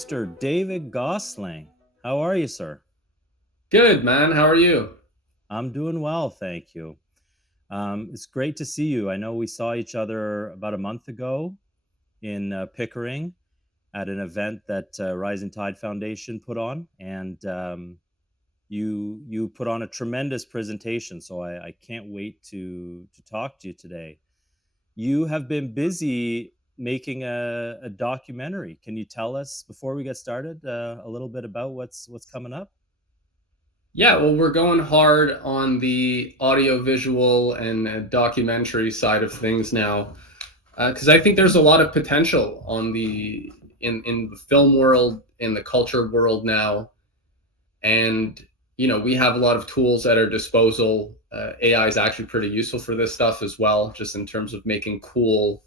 Mr. David Gosselin. How are you, sir? Good, man. How are you? I'm doing well, thank you. It's great to see you. I know we saw each other about a month ago in Pickering at an event that Rising Tide Foundation put on, and you put on a tremendous presentation. So I can't wait to talk to you today. You have been busy making a documentary. Can you tell us before we get started a little bit about what's coming up? Yeah, well, we're going hard on the audio visual and documentary side of things now, because I think there's a lot of potential on in the film world, in the culture world now, and we have a lot of tools at our disposal. AI is actually pretty useful for this stuff as well, just in terms of making cool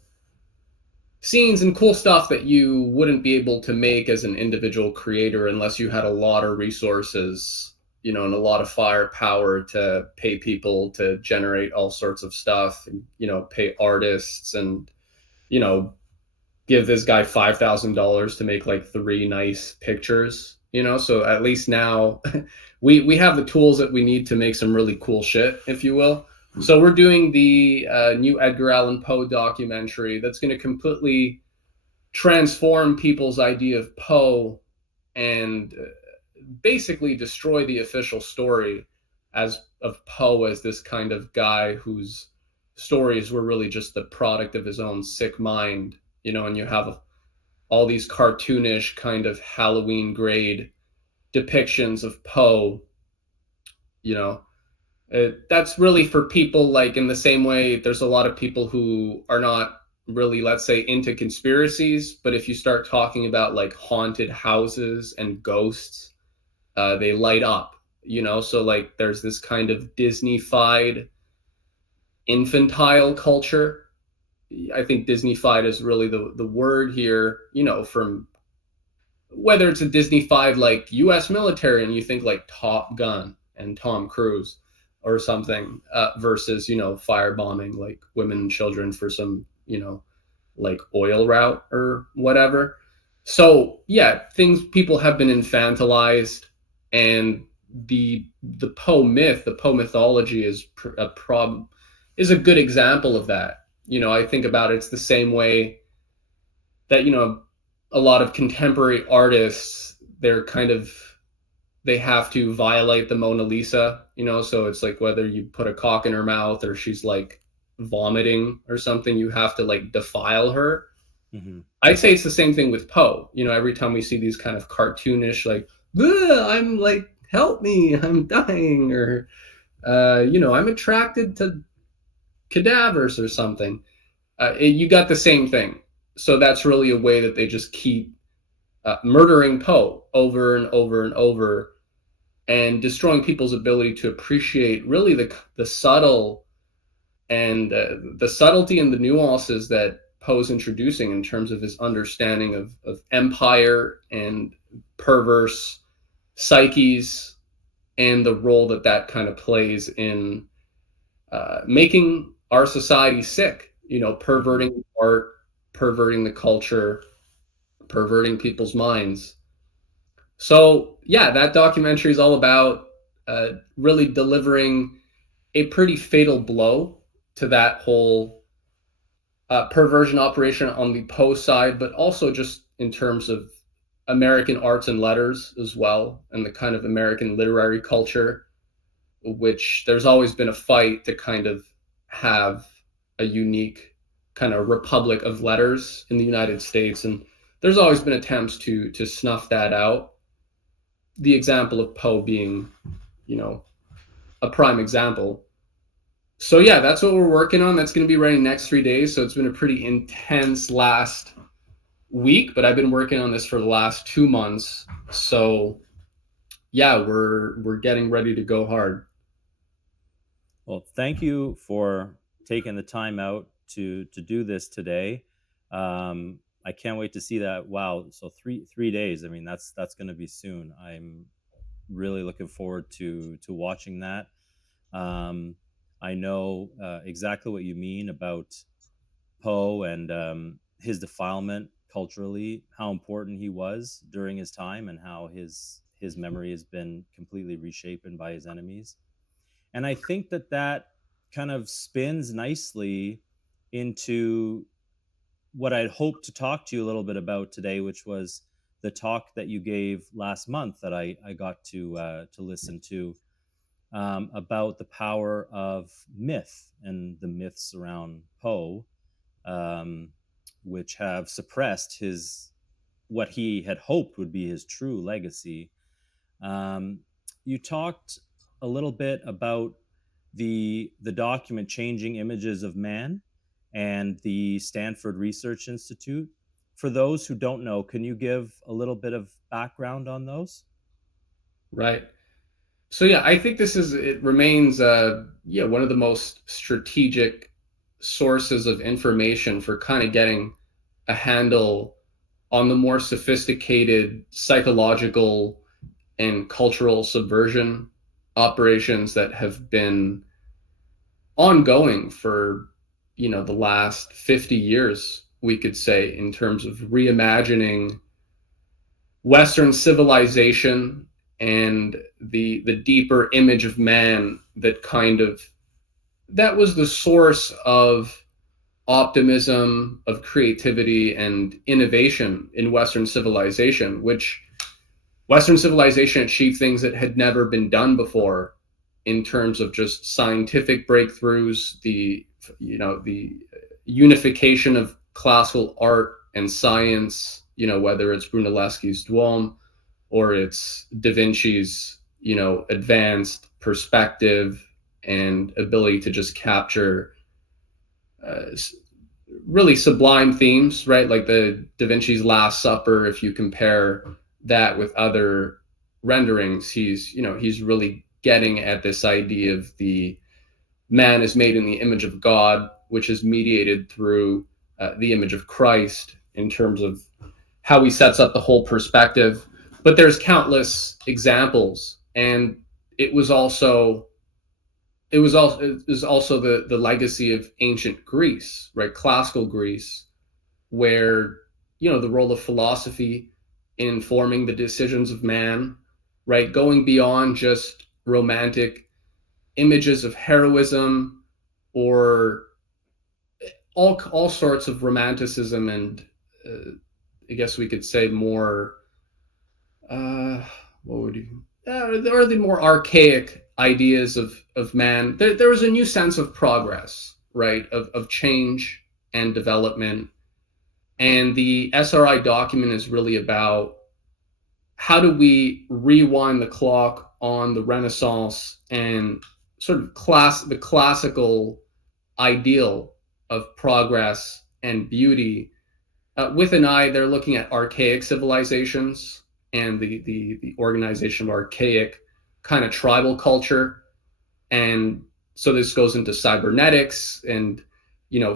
scenes and cool stuff that you wouldn't be able to make as an individual creator unless you had a lot of resources, and a lot of firepower to pay people to generate all sorts of stuff, and pay artists, and you know give this guy $5,000 to make like three nice pictures. So at least now we have the tools that we need to make some really cool shit, if you will. So we're doing the new Edgar Allan Poe documentary that's going to completely transform people's idea of Poe, and basically destroy the official story as of Poe as this kind of guy whose stories were really just the product of his own sick mind. And you have all these cartoonish kind of Halloween grade depictions of Poe. You know, that's really for people, like, in the same way there's a lot of people who are not really, let's say, into conspiracies, but if you start talking about like haunted houses and ghosts, they light up. So like there's this kind of Disney-fied infantile culture. I think Disney-fied is really the word here, from whether it's a Disney-fied like US military and you think like Top Gun and Tom Cruise or something, versus, firebombing like women and children for some, like oil route or whatever. So yeah, things, people have been infantilized, and the Poe myth, the Poe mythology is a good example of that. I think about it, it's the same way that a lot of contemporary artists, they have to violate the Mona Lisa. So it's like whether you put a cock in her mouth or she's like vomiting or something, you have to like defile her. Hmm. I'd say it's the same thing with Poe. Every time we see these kind of cartoonish, like, I'm like, help me, I'm dying, or, I'm attracted to cadavers or something. You got the same thing. So that's really a way that they just keep murdering Poe over and over and over, and destroying people's ability to appreciate really the subtle and the subtlety and the nuances that Poe's introducing in terms of his understanding of empire and perverse psyches, and the role that that kind of plays in making our society sick, Hmm. perverting art, perverting the culture, perverting people's minds. So yeah, that documentary is all about really delivering a pretty fatal blow to that whole perversion operation on the Poe side, but also just in terms of American arts and letters as well, and the kind of American literary culture, which there's always been a fight to kind of have a unique kind of republic of letters in the United States, and there's always been attempts to snuff that out. The example of Poe being, you know, a prime example. So yeah, that's what we're working on. That's going to be ready next 3 days. So it's been a pretty intense last week, but I've been working on this for the last 2 months. So yeah, we're getting ready to go hard. Well, thank you for taking the time out to do this today. I can't wait to see that. Wow, so three days. I mean, that's going to be soon. I'm really looking forward to watching that. Um, I know exactly what you mean about Poe and his defilement culturally how important he was during his time, and how his memory has been completely reshaped by his enemies. And I think that that kind of spins nicely into what I'd hoped to talk to you a little bit about today, which was the talk that you gave last month that I got to listen to, about the power of myth and the myths around Poe, um, which have suppressed his what he had hoped would be his true legacy. Um, you talked a little bit about the document Changing Images of Man and the Stanford Research Institute. For those who don't know, can you give a little bit of background on those? Right. So yeah, I think it remains one of the most strategic sources of information for kind of getting a handle on the more sophisticated psychological and cultural subversion operations that have been ongoing for the last 50 years, we could say, in terms of reimagining Western civilization and the deeper image of man that was the source of optimism, of creativity and innovation in Western civilization, which Western civilization achieved things that had never been done before in terms of just scientific breakthroughs, the unification of classical art and science, whether it's Brunelleschi's Duomo or it's Da Vinci's, advanced perspective and ability to just capture uh, really sublime themes, right? Like the Da Vinci's Last Supper, if you compare that with other renderings, he's really getting at this idea of the man is made in the image of God, which is mediated through the image of Christ in terms of how he sets up the whole perspective. But there's countless examples, and it was also the legacy of ancient Greece, right? Classical Greece, where the role of philosophy in informing the decisions of man, right? Going beyond just romantic images of heroism or all sorts of romanticism and I guess we could say more what would you there are the more archaic ideas of man. There was a new sense of progress, right? Of change and development. And the SRI document is really about how do we rewind the clock on the Renaissance and sort of the classical ideal of progress and beauty. With an eye, they're looking at archaic civilizations and the organization of archaic kind of tribal culture. And so this goes into cybernetics and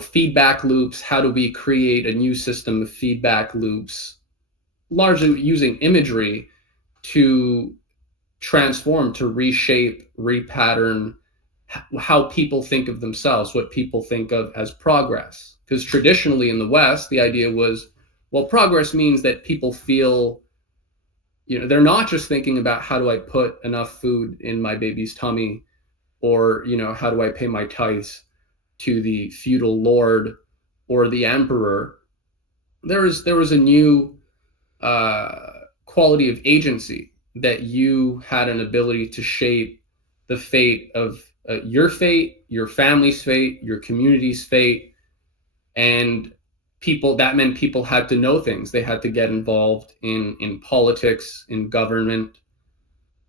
feedback loops. How do we create a new system of feedback loops, largely using imagery to transform, to reshape, repattern how people think of themselves, what people think of as progress? Because traditionally in the West, the idea was, well, progress means that people feel, they're not just thinking about how do I put enough food in my baby's tummy, or how do I pay my tithes to the feudal lord or the emperor. There was a new quality of agency, that you had an ability to shape the fate of your fate, your family's fate, your community's fate. And that meant people had to know things. They had to get involved in politics, in government.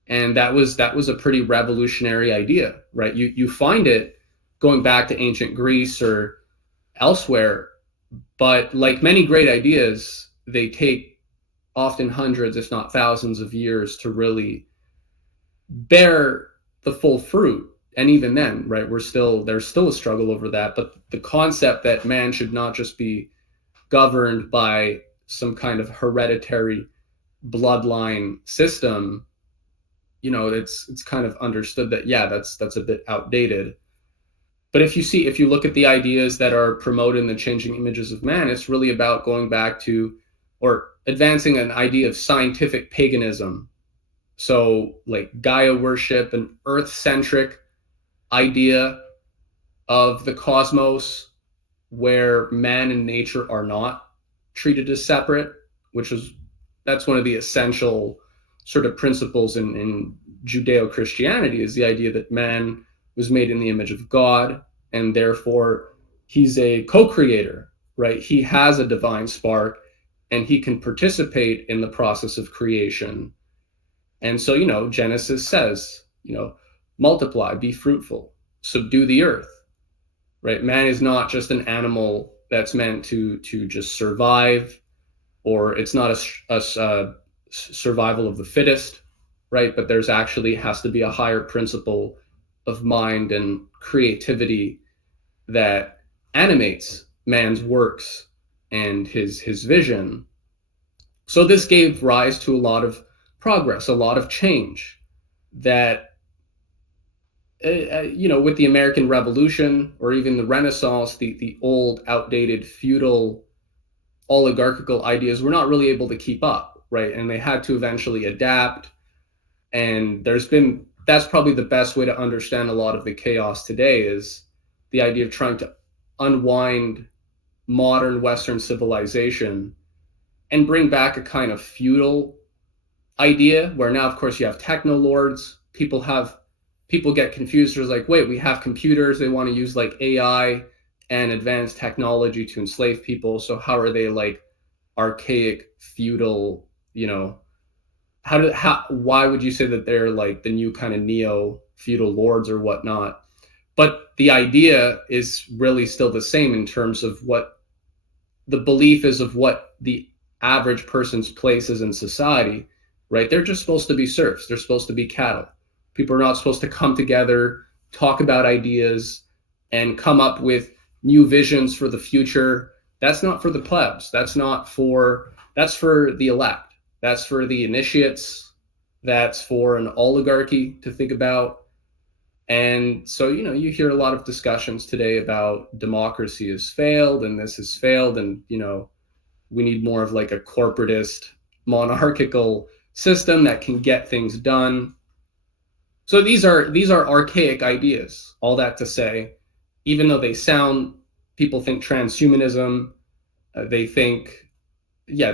And that was a pretty revolutionary idea, right? You find it going back to ancient Greece or elsewhere, but like many great ideas, they take often hundreds, if not thousands of years to really bear the full fruit. And even then, right, there's still a struggle over that. But the concept that man should not just be governed by some kind of hereditary bloodline system, it's kind of understood that, yeah, that's a bit outdated. But if you look at the ideas that are promoted in the changing images of man, it's really about going back to or advancing an idea of scientific paganism. So like Gaia worship, an earth centric idea of the cosmos where man and nature are not treated as separate, which is that's one of the essential sort of principles in Judeo-Christianity, is the idea that man was made in the image of God, and therefore he's a co-creator, right? He has a divine spark, and he can participate in the process of creation. And so, Genesis says, multiply, be fruitful, subdue the earth, right? Man is not just an animal that's meant to just survive, or it's not a survival of the fittest, right? But there's actually has to be a higher principle of mind and creativity that animates man's works and his vision. So this gave rise to a lot of progress, a lot of change that with the American Revolution or even the Renaissance, the old, outdated, feudal, oligarchical ideas were not really able to keep up, right? And they had to eventually adapt. And that's probably the best way to understand a lot of the chaos today, is the idea of trying to unwind modern Western civilization and bring back a kind of feudal idea where now, of course, you have techno lords. People get confused. There's like, wait, we have computers. They want to use like AI and advanced technology to enslave people. So how are they like archaic feudal? Why would you say that they're like the new kind of neo feudal lords or whatnot? But the idea is really still the same in terms of what the belief is of what the average person's place is in society, right? They're just supposed to be serfs. They're supposed to be cattle. People are not supposed to come together, talk about ideas, and come up with new visions for the future. That's not for the plebs. That's for the elect. That's for the initiates. That's for an oligarchy to think about. And so, you hear a lot of discussions today about democracy has failed and this has failed. And, we need more of like a corporatist monarchical system that can get things done. So these are archaic ideas. All that to say, even though people think transhumanism, they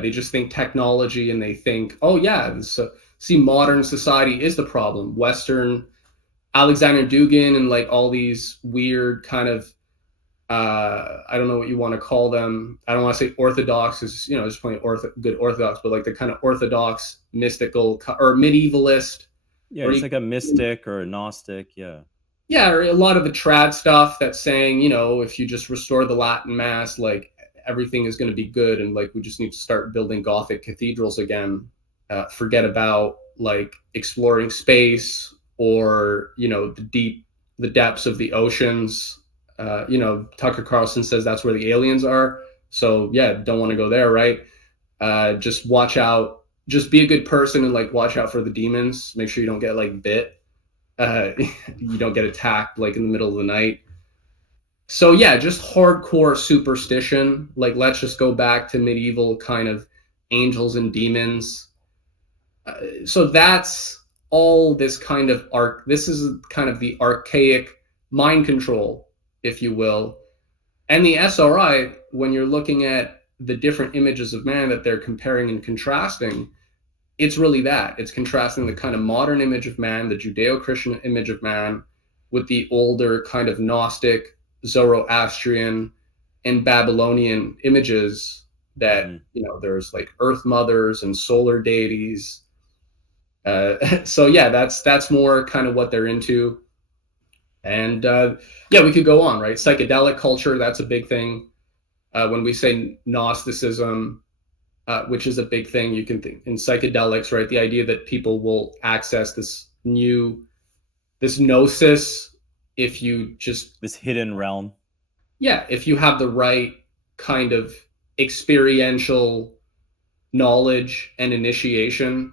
just think technology, and they think, oh yeah, so see, modern society is the problem. Western Alexander Dugin and like all these weird kind of I don't know what you want to call them. I don't want to say orthodox, is just plain good orthodox, but like the kind of orthodox, mystical or medievalist. Yeah, it's like a mystic or a Gnostic. Yeah. Yeah, or a lot of the trad stuff that's saying, if you just restore the Latin Mass, like everything is going to be good, and like we just need to start building Gothic cathedrals again. Forget about like exploring space or the depths of the oceans. Tucker Carlson says that's where the aliens are. So yeah, don't want to go there, right? Just watch out. Just be a good person and like watch out for the demons. Make sure you don't get like bit. You don't get attacked like in the middle of the night. So yeah, just hardcore superstition. Like let's just go back to medieval kind of angels and demons. So that's all this kind of this is kind of the archaic mind control, if you will. And the SRI, when you're looking at the different images of man that they're comparing and contrasting, it's really that. It's contrasting the kind of modern image of man, the Judeo-Christian image of man, with the older kind of Gnostic, Zoroastrian, and Babylonian images that, there's like earth mothers and solar deities. So yeah, that's more kind of what they're into. And yeah, we could go on, right? Psychedelic culture, that's a big thing. When we say Gnosticism, which is a big thing, you can think in psychedelics, right? The idea that people will access this gnosis if you just this hidden realm. Yeah, if you have the right kind of experiential knowledge and initiation.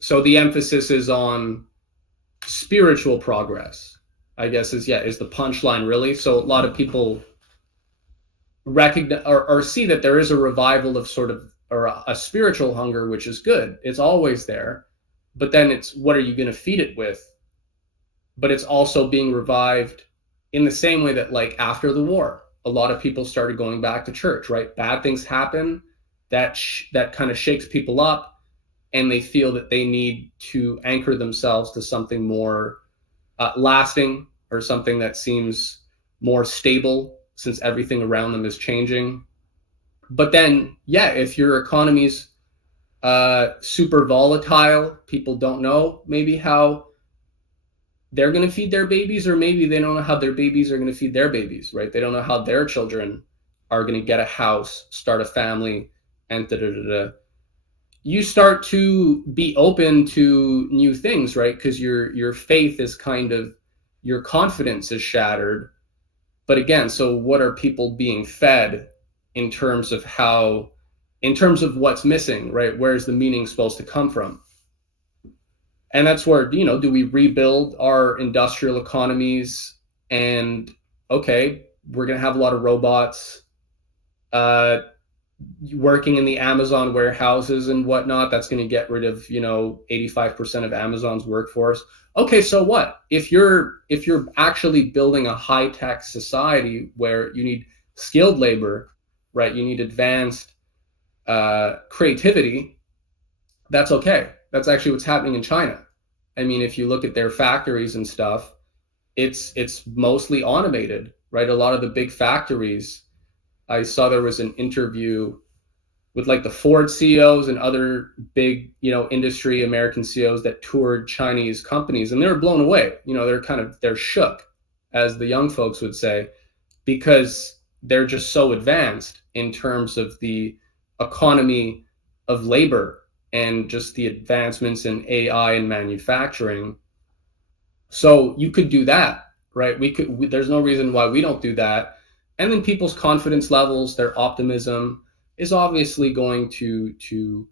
So the emphasis is on spiritual progress. I guess is the punchline really. So a lot of people recognize or see that there is a revival of sort of or a spiritual hunger, which is good. It's always there, but then it's what are you going to feed it with? But it's also being revived in the same way that like after the war, a lot of people started going back to church. Right, bad things happen that kind of shakes people up, and they feel that they need to anchor themselves to something more lasting or something that seems more stable since everything around them is changing. But then, yeah, if your economy's super volatile, people don't know maybe how they're going to feed their babies, or maybe they don't know how their babies are going to feed their babies, right? They don't know how their children are going to get a house, start a family, and da da da da. You start to be open to new things, right? Because your faith is kind of your confidence is shattered. But again, so what are people being fed in terms of how, in terms of what's missing, right? Where's the meaning supposed to come from? And that's where, do we rebuild our industrial economies? And okay, we're going to have a lot of robots uh, working in the Amazon warehouses and whatnot. That's going to get rid of 85% of Amazon's workforce. Okay, so what if you're actually building a high tech society where you need skilled labor, right? You need advanced creativity. That's okay. That's actually what's happening in China. I mean, if you look at their factories and stuff, it's mostly automated, right? A lot of the big factories. I saw there was an interview with like the Ford CEOs and other big, industry American CEOs that toured Chinese companies, and they were blown away. They're shook, as the young folks would say, because they're just so advanced in terms of the economy of labor and just the advancements in AI and manufacturing. So you could do that, right? There's no reason why we don't do that. And then people's confidence levels, their optimism is obviously going to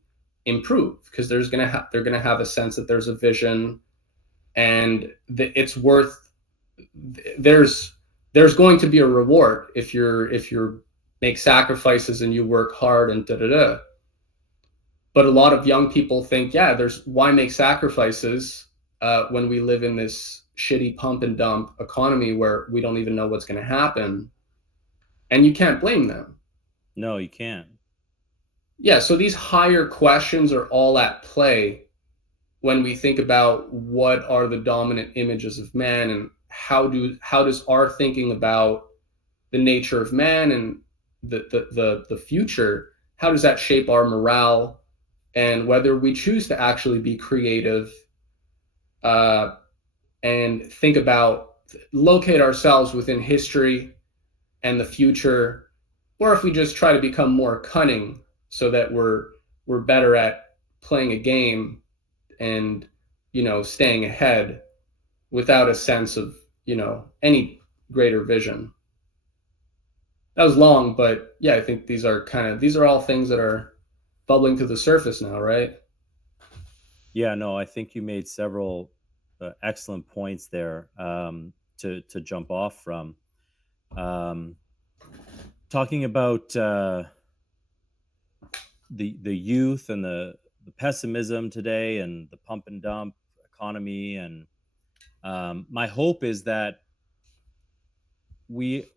improve because they're gonna have a sense that there's a vision, and that it's worth there's there's going to be a reward if you're make sacrifices and you work hard and da da da. But a lot of young people think, yeah, there's why make sacrifices when we live in this shitty pump and dump economy where we don't even know what's going to happen, and you can't blame them. No, you can't. Yeah, so these higher questions are all at play when we think about what are the dominant images of man, and how does our thinking about the nature of man and the future, how does that shape our morale, and whether we choose to actually be creative, uh, and think about locate ourselves within history and the future, or if we just try to become more cunning so that we're better at playing a game and staying ahead without a sense of any greater vision. That was long, but yeah, I think these are all things that are bubbling to the surface now, right? Yeah, no, I think you made several excellent points there, to jump off from. Um, Talking about the youth and the pessimism today and the pump and dump economy, and my hope is that we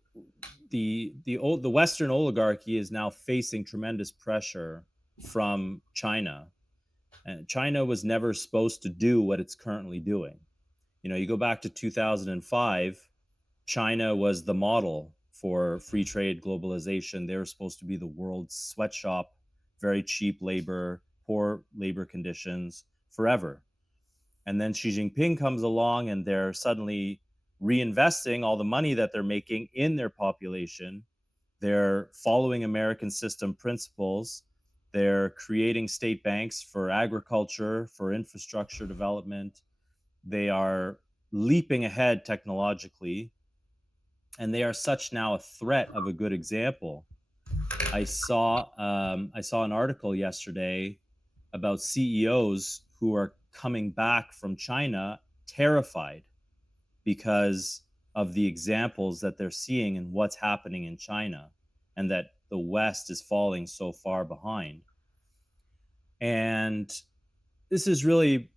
the Western oligarchy is now facing tremendous pressure from China, and China was never supposed to do what it's currently doing. You go back to 2005, China was the model for free trade globalization. They were supposed to be the world's sweatshop, very cheap labor, poor labor conditions forever. And then Xi Jinping comes along and they're suddenly reinvesting all the money that they're making in their population. They're following American system principles. They're creating state banks for agriculture, for infrastructure development. They are leaping ahead technologically, and they are such now a threat of a good example. I saw an article yesterday about CEOs who are coming back from China terrified because of the examples that they're seeing and what's happening in China, and that the West is falling so far behind. And this is really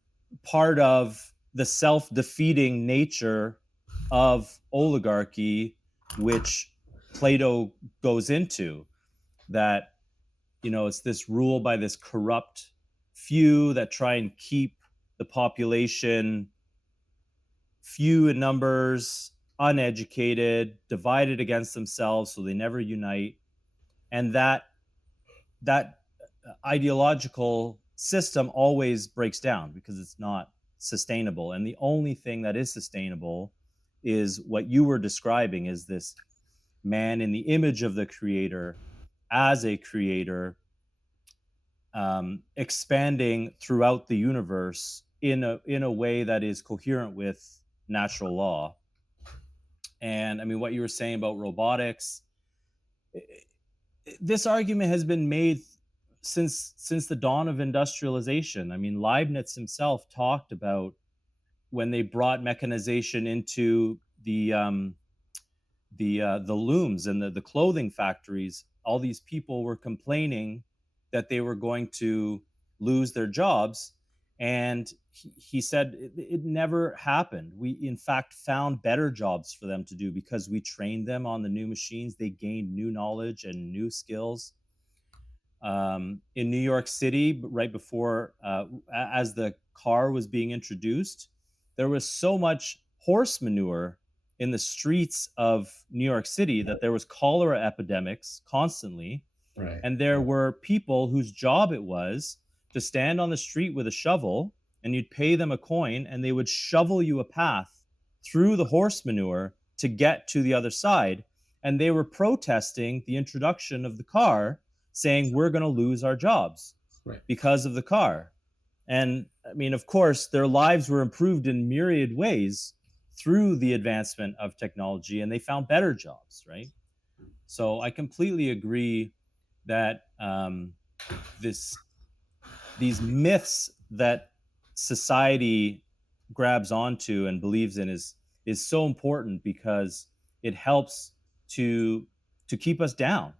part of the self-defeating nature of oligarchy, which Plato goes into, that, you know, it's this rule by this corrupt few that try and keep the population few in numbers, uneducated, divided against themselves, so they never unite. And that ideological system always breaks down because it's not sustainable. And the only thing that is sustainable is what you were describing, is this man in the image of the creator, as a creator, expanding throughout the universe in a way that is coherent with natural law. And I mean, what you were saying about robotics, this argument has been made since the dawn of industrialization. I mean, Leibniz himself talked about when they brought mechanization into the looms and the clothing factories. All these people were complaining that they were going to lose their jobs, and he said it never happened. We in fact found better jobs for them to do because we trained them on the new machines. They gained new knowledge and new skills. In New York City, right before, as the car was being introduced, there was so much horse manure in the streets of New York City that there was cholera epidemics constantly. Right. And there were people whose job it was to stand on the street with a shovel, and you'd pay them a coin, and they would shovel you a path through the horse manure to get to the other side. And they were protesting the introduction of the car, saying we're going to lose our jobs Right. because of the car. And I mean, of course, their lives were improved in myriad ways through the advancement of technology, and they found better jobs, right? So I completely agree that these myths that society grabs onto and believes in is so important, because it helps to keep us down,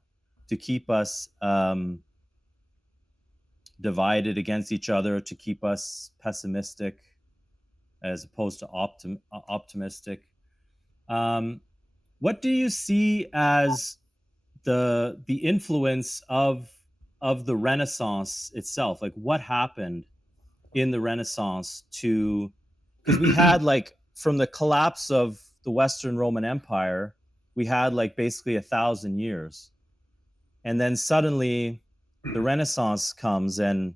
to keep us divided against each other, to keep us pessimistic as opposed to optimistic. What do you see as the influence of the Renaissance itself? Like, what happened in the Renaissance to, because we had, like, from the collapse of the Western Roman Empire, we had like basically 1,000 years, and then suddenly the Renaissance comes, and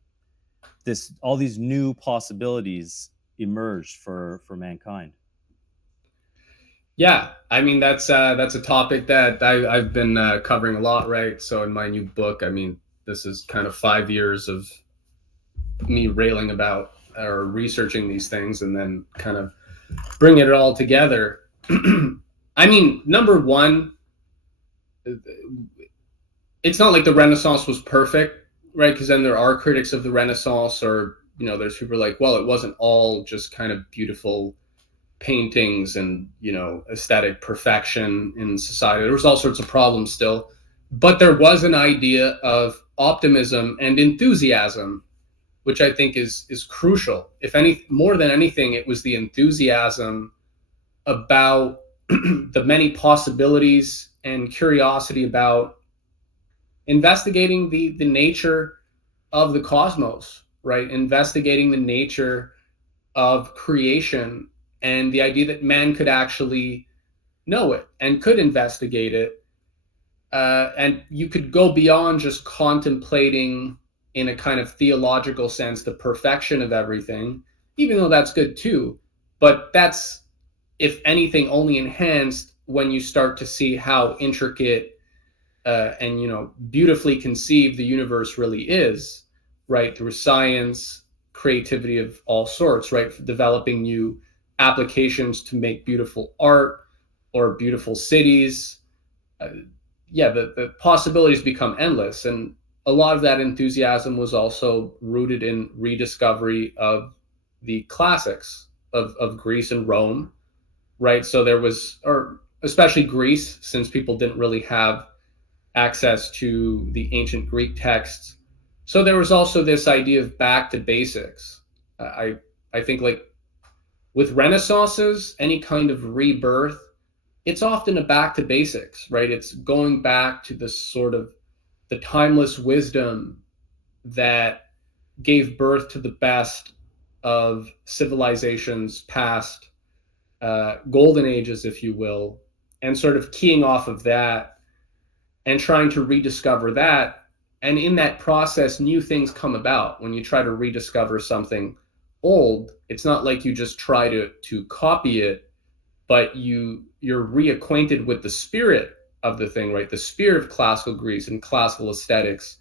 all these new possibilities emerged for mankind. Yeah, I mean that's a topic that I've been covering a lot, right? So in my new book, I mean, this is kind of 5 years of me railing about or researching these things, and then kind of bringing it all together. I mean, number one, it's not like the Renaissance was perfect, right? Because then there are critics of the Renaissance, or there's people like, well, it wasn't all just kind of beautiful paintings and aesthetic perfection in society. There was all sorts of problems still, but there was an idea of optimism and enthusiasm, which I think is crucial. If any more than anything, it was the enthusiasm about the many possibilities and curiosity about investigating the nature of the cosmos, right? Investigating the nature of creation, and the idea that man could actually know it and could investigate it. And you could go beyond just contemplating in a kind of theological sense the perfection of everything, even though that's good too. But that's, if anything, only enhanced when you start to see how intricate and beautifully conceived the universe really is, right? Through science, creativity of all sorts, right? Developing new applications to make beautiful art or beautiful cities. The possibilities become endless. And a lot of that enthusiasm was also rooted in rediscovery of the classics of Greece and Rome, right? So there was, or especially Greece, since people didn't really have access to the ancient Greek texts. So there was also this idea of back to basics. I think like with renaissances, any kind of rebirth, it's often a back to basics, right? It's going back to the sort of the timeless wisdom that gave birth to the best of civilizations past, golden ages, if you will, and sort of keying off of that and trying to rediscover that. And in that process, new things come about. When you try to rediscover something old, it's not like you just try to copy it, but you're reacquainted with the spirit of the thing, right? The spirit of classical Greece and classical aesthetics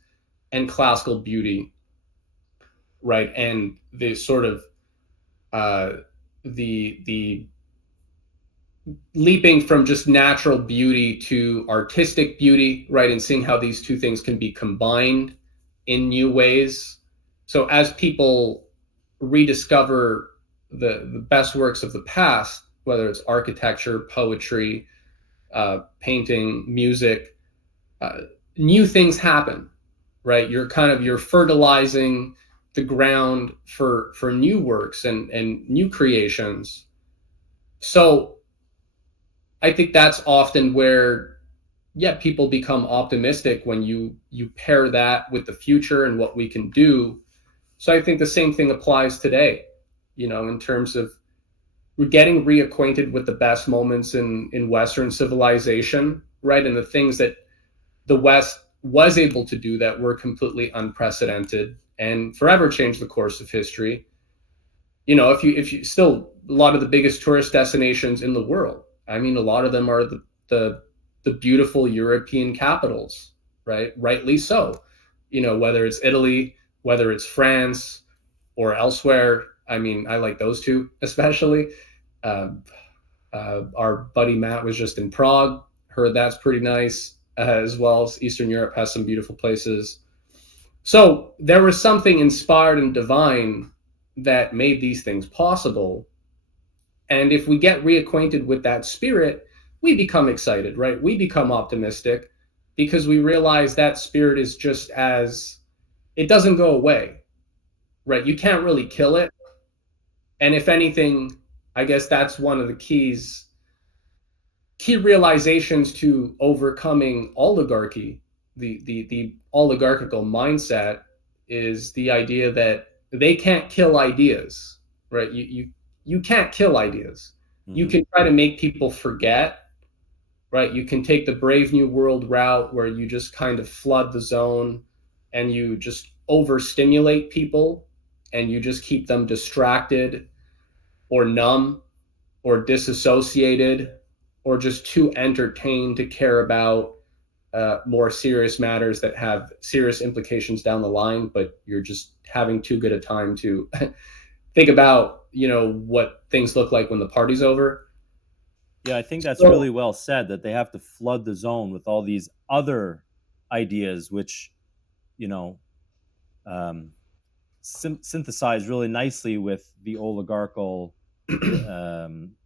and classical beauty, right? And the sort of uh, the leaping from just natural beauty to artistic beauty, right? And seeing how these two things can be combined in new ways. So as people rediscover the best works of the past, whether it's architecture, poetry, painting, music, uh, new things happen, right? You're fertilizing the ground for new works and new creations. So I think that's often where, yeah, people become optimistic when you pair that with the future and what we can do. So I think the same thing applies today, in terms of we're getting reacquainted with the best moments in Western civilization, right? And the things that the West was able to do that were completely unprecedented and forever changed the course of history. If you still, a lot of the biggest tourist destinations in the world, I mean, a lot of them are the beautiful European capitals, right? Rightly so. Whether it's Italy, whether it's France or elsewhere. I mean, I like those two especially. Um, our buddy Matt was just in Prague. Heard that's pretty nice, as well as Eastern Europe has some beautiful places. So there was something inspired and divine that made these things possible. And if we get reacquainted with that spirit, we become excited, right? We become optimistic because we realize that spirit is just as, it doesn't go away, right? You can't really kill it. And if anything, I guess that's one of the key realizations to overcoming oligarchy, the oligarchical mindset, is the idea that they can't kill ideas, right? You can't kill ideas. You Mm-hmm. can try to make people forget, right? You can take the Brave New World route where you just kind of flood the zone and you just overstimulate people and you just keep them distracted or numb or disassociated or just too entertained to care about more serious matters that have serious implications down the line, but you're just having too good a time to think about, what things look like when the party's over. Yeah, I think that's So really well said, that they have to flood the zone with all these other ideas, which, you know, um, synthesize really nicely with the oligarchical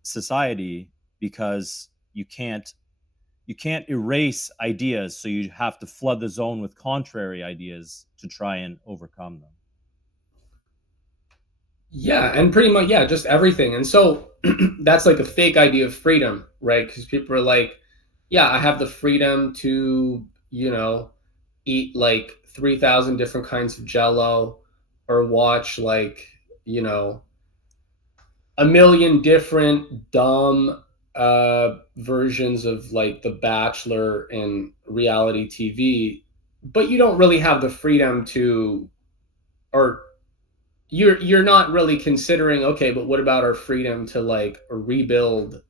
society, because you can't erase ideas, so you have to flood the zone with contrary ideas to try and overcome them. yeah, and pretty much, yeah, just everything. And so that's like a fake idea of freedom, right? Because people are like, yeah, I have the freedom to, eat like 3,000 different kinds of jello or watch like, you know, a million different dumb versions of like The Bachelor and reality TV, but you don't really have the freedom to, or you're not really considering, okay, but what about our freedom to like rebuild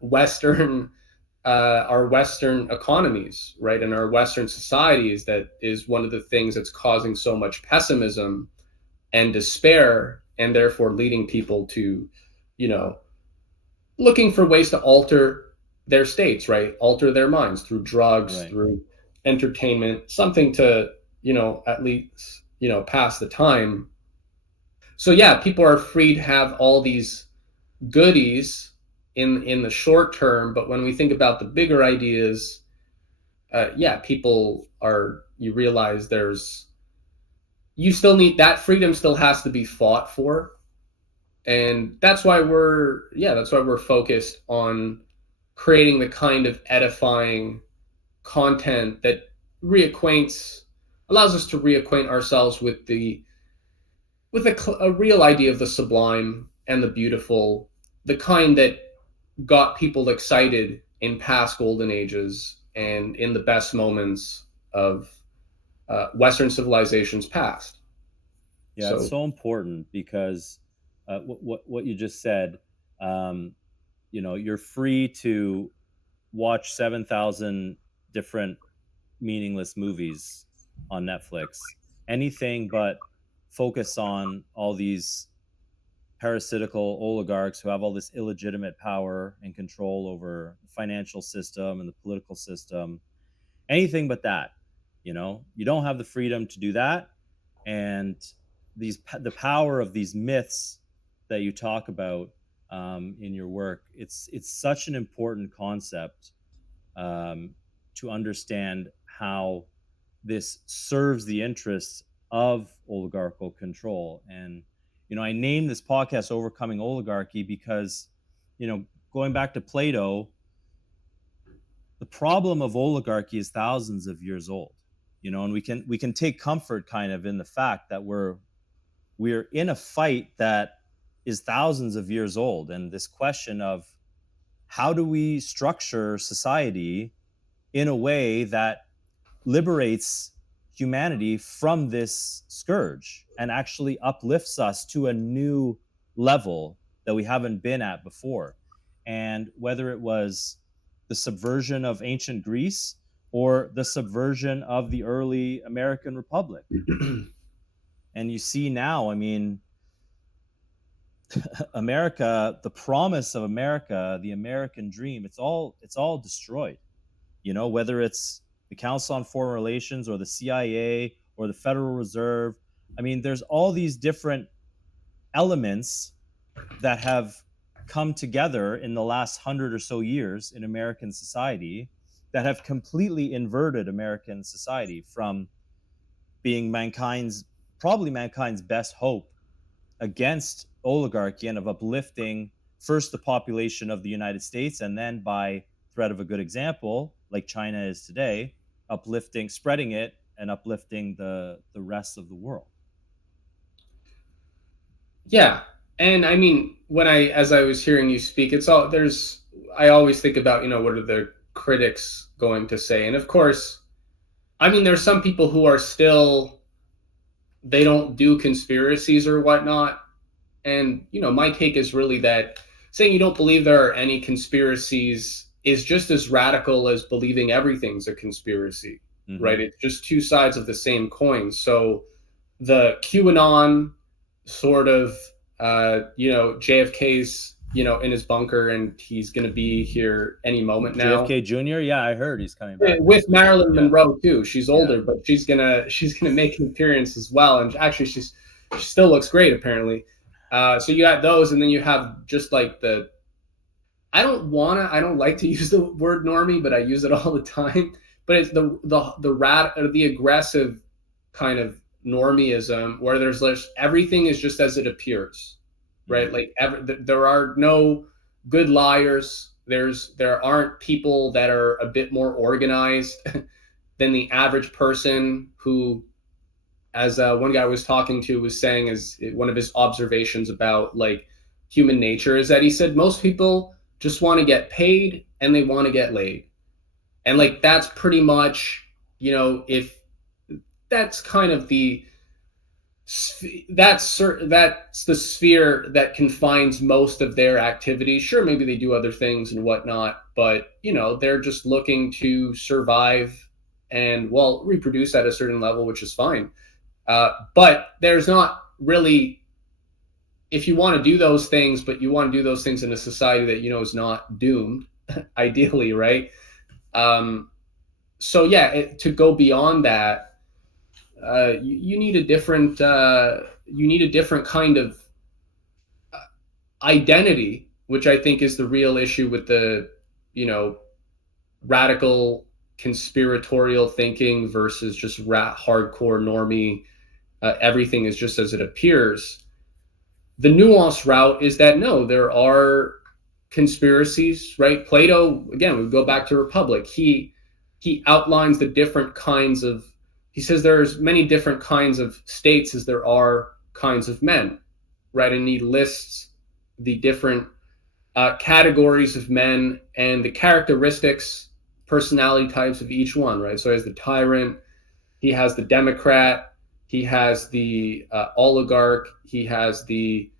Western our Western economies, right, and our Western societies? That is one of the things that's causing so much pessimism and despair, and therefore leading people to, you know, looking for ways to alter their states, right? Alter their minds through drugs, Right. through entertainment, something to, at least, pass the time. So yeah, people are free to have all these goodies in the short term, but when we think about the bigger ideas, yeah, people are, you realize there's, you still need that freedom, still has to be fought for. And that's why we're, yeah, that's why we're focused on creating the kind of edifying content that reacquaints, allows us to reacquaint ourselves with the, with a real idea of the sublime and the beautiful, the kind that got people excited in past golden ages and in the best moments of Western civilization's past. Yeah, it's So so important because what you just said, um, you're free to watch 7,000 different meaningless movies on Netflix. Anything but focus on all these parasitical oligarchs who have all this illegitimate power and control over the financial system and the political system. Anything but that. You don't have the freedom to do that. And the power of these myths that you talk about in your work, it's such an important concept to understand how this serves the interests of oligarchical control. And I named this podcast Overcoming Oligarchy because, going back to Plato, the problem of oligarchy is thousands of years old. And we can take comfort kind of in the fact that we're in a fight that is thousands of years old. And this question of how do we structure society in a way that liberates humanity from this scourge and actually uplifts us to a new level that we haven't been at before. And whether it was the subversion of ancient Greece or the subversion of the early American Republic. And you see now, I mean, America, the promise of America, the American dream, it's all destroyed. Whether it's the Council on Foreign Relations or the CIA or the Federal Reserve. I mean, there's all these different elements that have come together in the last 100 or so years in American society that have completely inverted American society from being probably mankind's best hope against oligarchy and of uplifting first the population of the United States, and then by threat of a good example, like China is today, spreading it and uplifting the rest of the world. yeah, and I mean, as I was hearing you speak, it's all there's. I always think about, what are the critics going to say, and of course, I mean, there's some people who are still, they don't do conspiracies or whatnot, and my take is really that saying you don't believe there are any conspiracies is just as radical as believing everything's a conspiracy, Mm-hmm. right? It's just two sides of the same coin. So the QAnon sort of, JFK's, in his bunker, and he's going to be here any moment now. JFK Jr. Yeah, I heard he's coming back With next week. Marilyn Yeah, Monroe too. She's yeah. older, but she's gonna make an appearance as well. And actually, she still looks great apparently. So you got those, and then you have just like the, I don't like to use the word normie, but I use it all the time. But it's the aggressive kind of normieism where there's everything is just as it appears, right? Mm-hmm. Like there are no good liars. There aren't people that are a bit more organized than the average person who, as one guy I was talking to was saying, is one of his observations about like human nature is that he said most people just want to get paid and they want to get laid. And like that's pretty much, if that's kind of that's the sphere that confines most of their activities. Sure, maybe they do other things and whatnot, but they're just looking to survive and, well, reproduce at a certain level, which is fine. But there's not really, if you want to do those things, but you want to do those things in a society that is not doomed, ideally, right? So yeah, to go beyond that, you need a different kind of identity, which I think is the real issue with the, you know, radical conspiratorial thinking versus just hardcore normie. Everything is just as it appears. The nuanced route is that no, there are conspiracies, right? Plato, again, we go back to Republic. He outlines the different kinds of. He says there's many different kinds of states as there are kinds of men, right? And he lists the different categories of men and the characteristics, personality types of each one, right? So he has the tyrant, he has the Democrat, he has the oligarch, he has the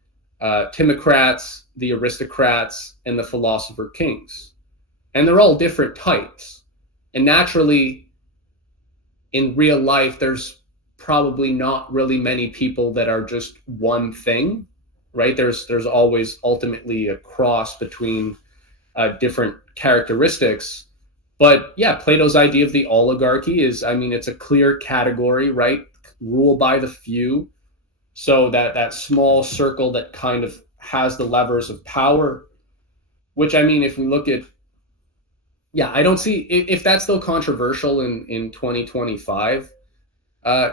timocrats, the aristocrats, and the philosopher kings. And they're all different types. And naturally, in real life, there's probably not really many people that are just one thing, right? There's always ultimately a cross between different characteristics. But yeah, Plato's idea of the oligarchy is, I mean, it's a clear category, right? Rule by the few. So that small circle that kind of has the levers of power, which I mean, if we look at, yeah, I don't see if that's still controversial in 2025.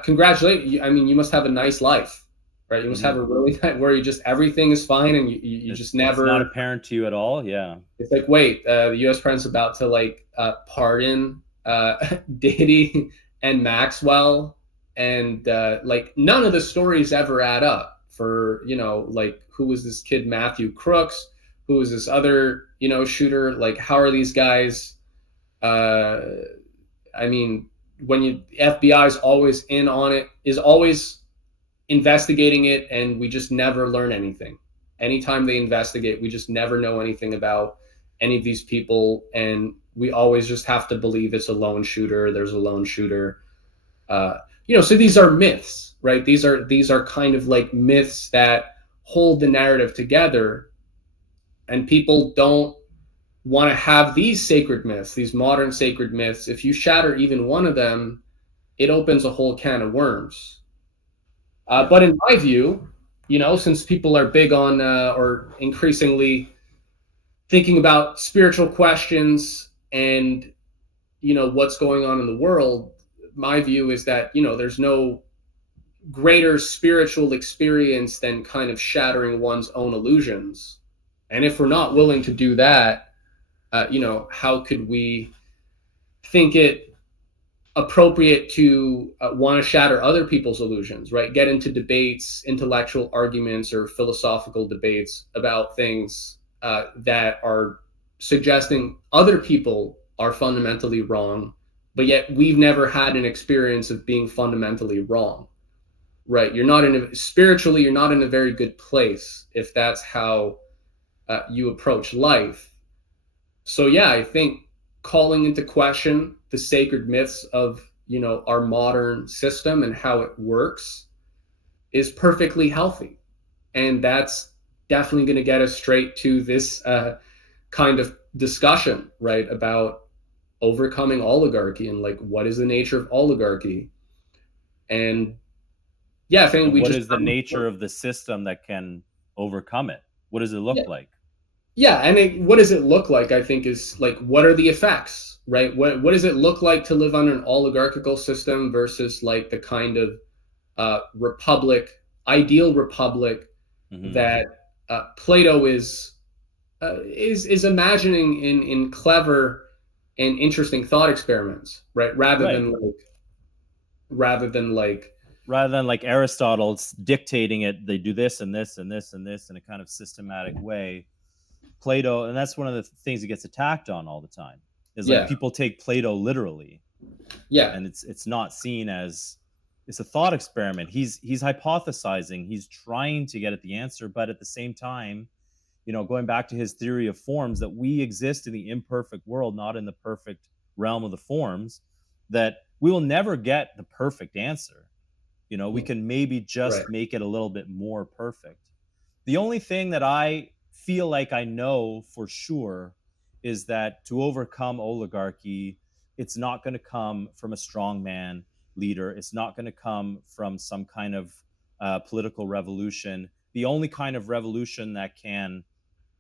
Congratulate. I mean, you must have a nice life, right? You must have Mhm. a really nice where you just everything is fine and you just It's not never. apparent to you at all? Yeah. It's like, wait, the U.S. president's about to like pardon Diddy and Maxwell, and like none of the stories ever add up. For like who was this kid Matthew Crooks? Who was this other shooter? Like, how are these guys? Uh, I mean, when you FBI is always in on it, is always investigating it, and we just never learn anything. Anytime they investigate, we just never know anything about any of these people, and we always just have to believe it's a lone shooter. There's a lone shooter. Uh, so these are myths, right? These are kind of like myths that hold the narrative together, and people don't want to have these sacred myths, these modern sacred myths. If you shatter even one of them, it opens a whole can of worms. Yeah. But in my view, since people are big on or increasingly thinking about spiritual questions and what's going on in the world, my view is that there's no greater spiritual experience than kind of shattering one's own illusions. And if we're not willing to do that, how could we think it appropriate to want to shatter other people's illusions, right? Get into debates, intellectual arguments, or philosophical debates about things that are suggesting other people are fundamentally wrong, but yet we've never had an experience of being fundamentally wrong, right? You're not in spiritually, you're not in a very good place if that's how you approach life. So yeah, I think calling into question the sacred myths of our modern system and how it works is perfectly healthy, and that's definitely going to get us straight to this kind of discussion, right, about overcoming oligarchy and like what is the nature of oligarchy. And yeah, I think And we what just is the nature of the system that can overcome it? What does it yeah, look like? yeah, and what does it look like? I think is like what are the effects, right? What does it look like to live under an oligarchical system versus like the kind of republic, ideal republic Mhm. that Plato is imagining in clever and interesting thought experiments, right? Right. Rather than like Rather than like Aristotle's dictating it, they do this and this and this and this in a kind of systematic way. Plato, and that's one of the things that gets attacked on all the time, is like yeah, people take Plato literally, yeah, and it's not seen as it's a thought experiment. He's hypothesizing, he's trying to get at the answer, but at the same time, going back to his theory of forms, that we exist in the imperfect world, not in the perfect realm of the forms, that we will never get the perfect answer. We can maybe right, just make it a little bit more perfect. The only thing that I feel like I know for sure is that to overcome oligarchy, it's not going to come from a strongman leader. It's not going to come from some kind of political revolution. The only kind of revolution that can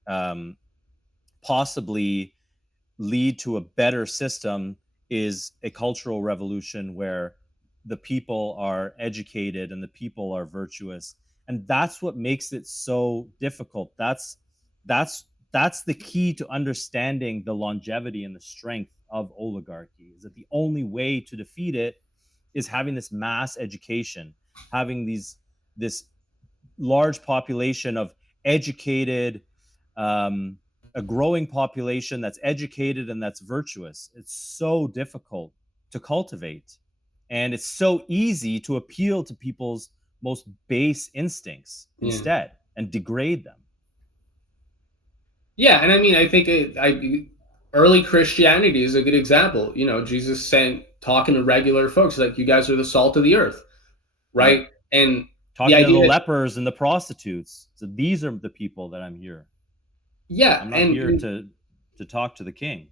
um, possibly lead to a better system is a cultural revolution where the people are educated and the people are virtuous, and that's what makes it so difficult. That's that's the key to understanding the longevity and the strength of oligarchy, is that the only way to defeat it is having this mass education, having this large population of educated, um, a growing population that's educated and that's virtuous. It's so difficult to cultivate, and it's so easy to appeal to people's most base instincts Yeah. instead and degrade them. Yeah, and I mean, I think early Christianity is a good example. You know, Jesus sent talking to regular folks like, "You guys are the salt of the earth," Right. right? And the Talking to the idea that, lepers and the prostitutes. So these are the people that I'm here. yeah, I'm not here to talk to the king.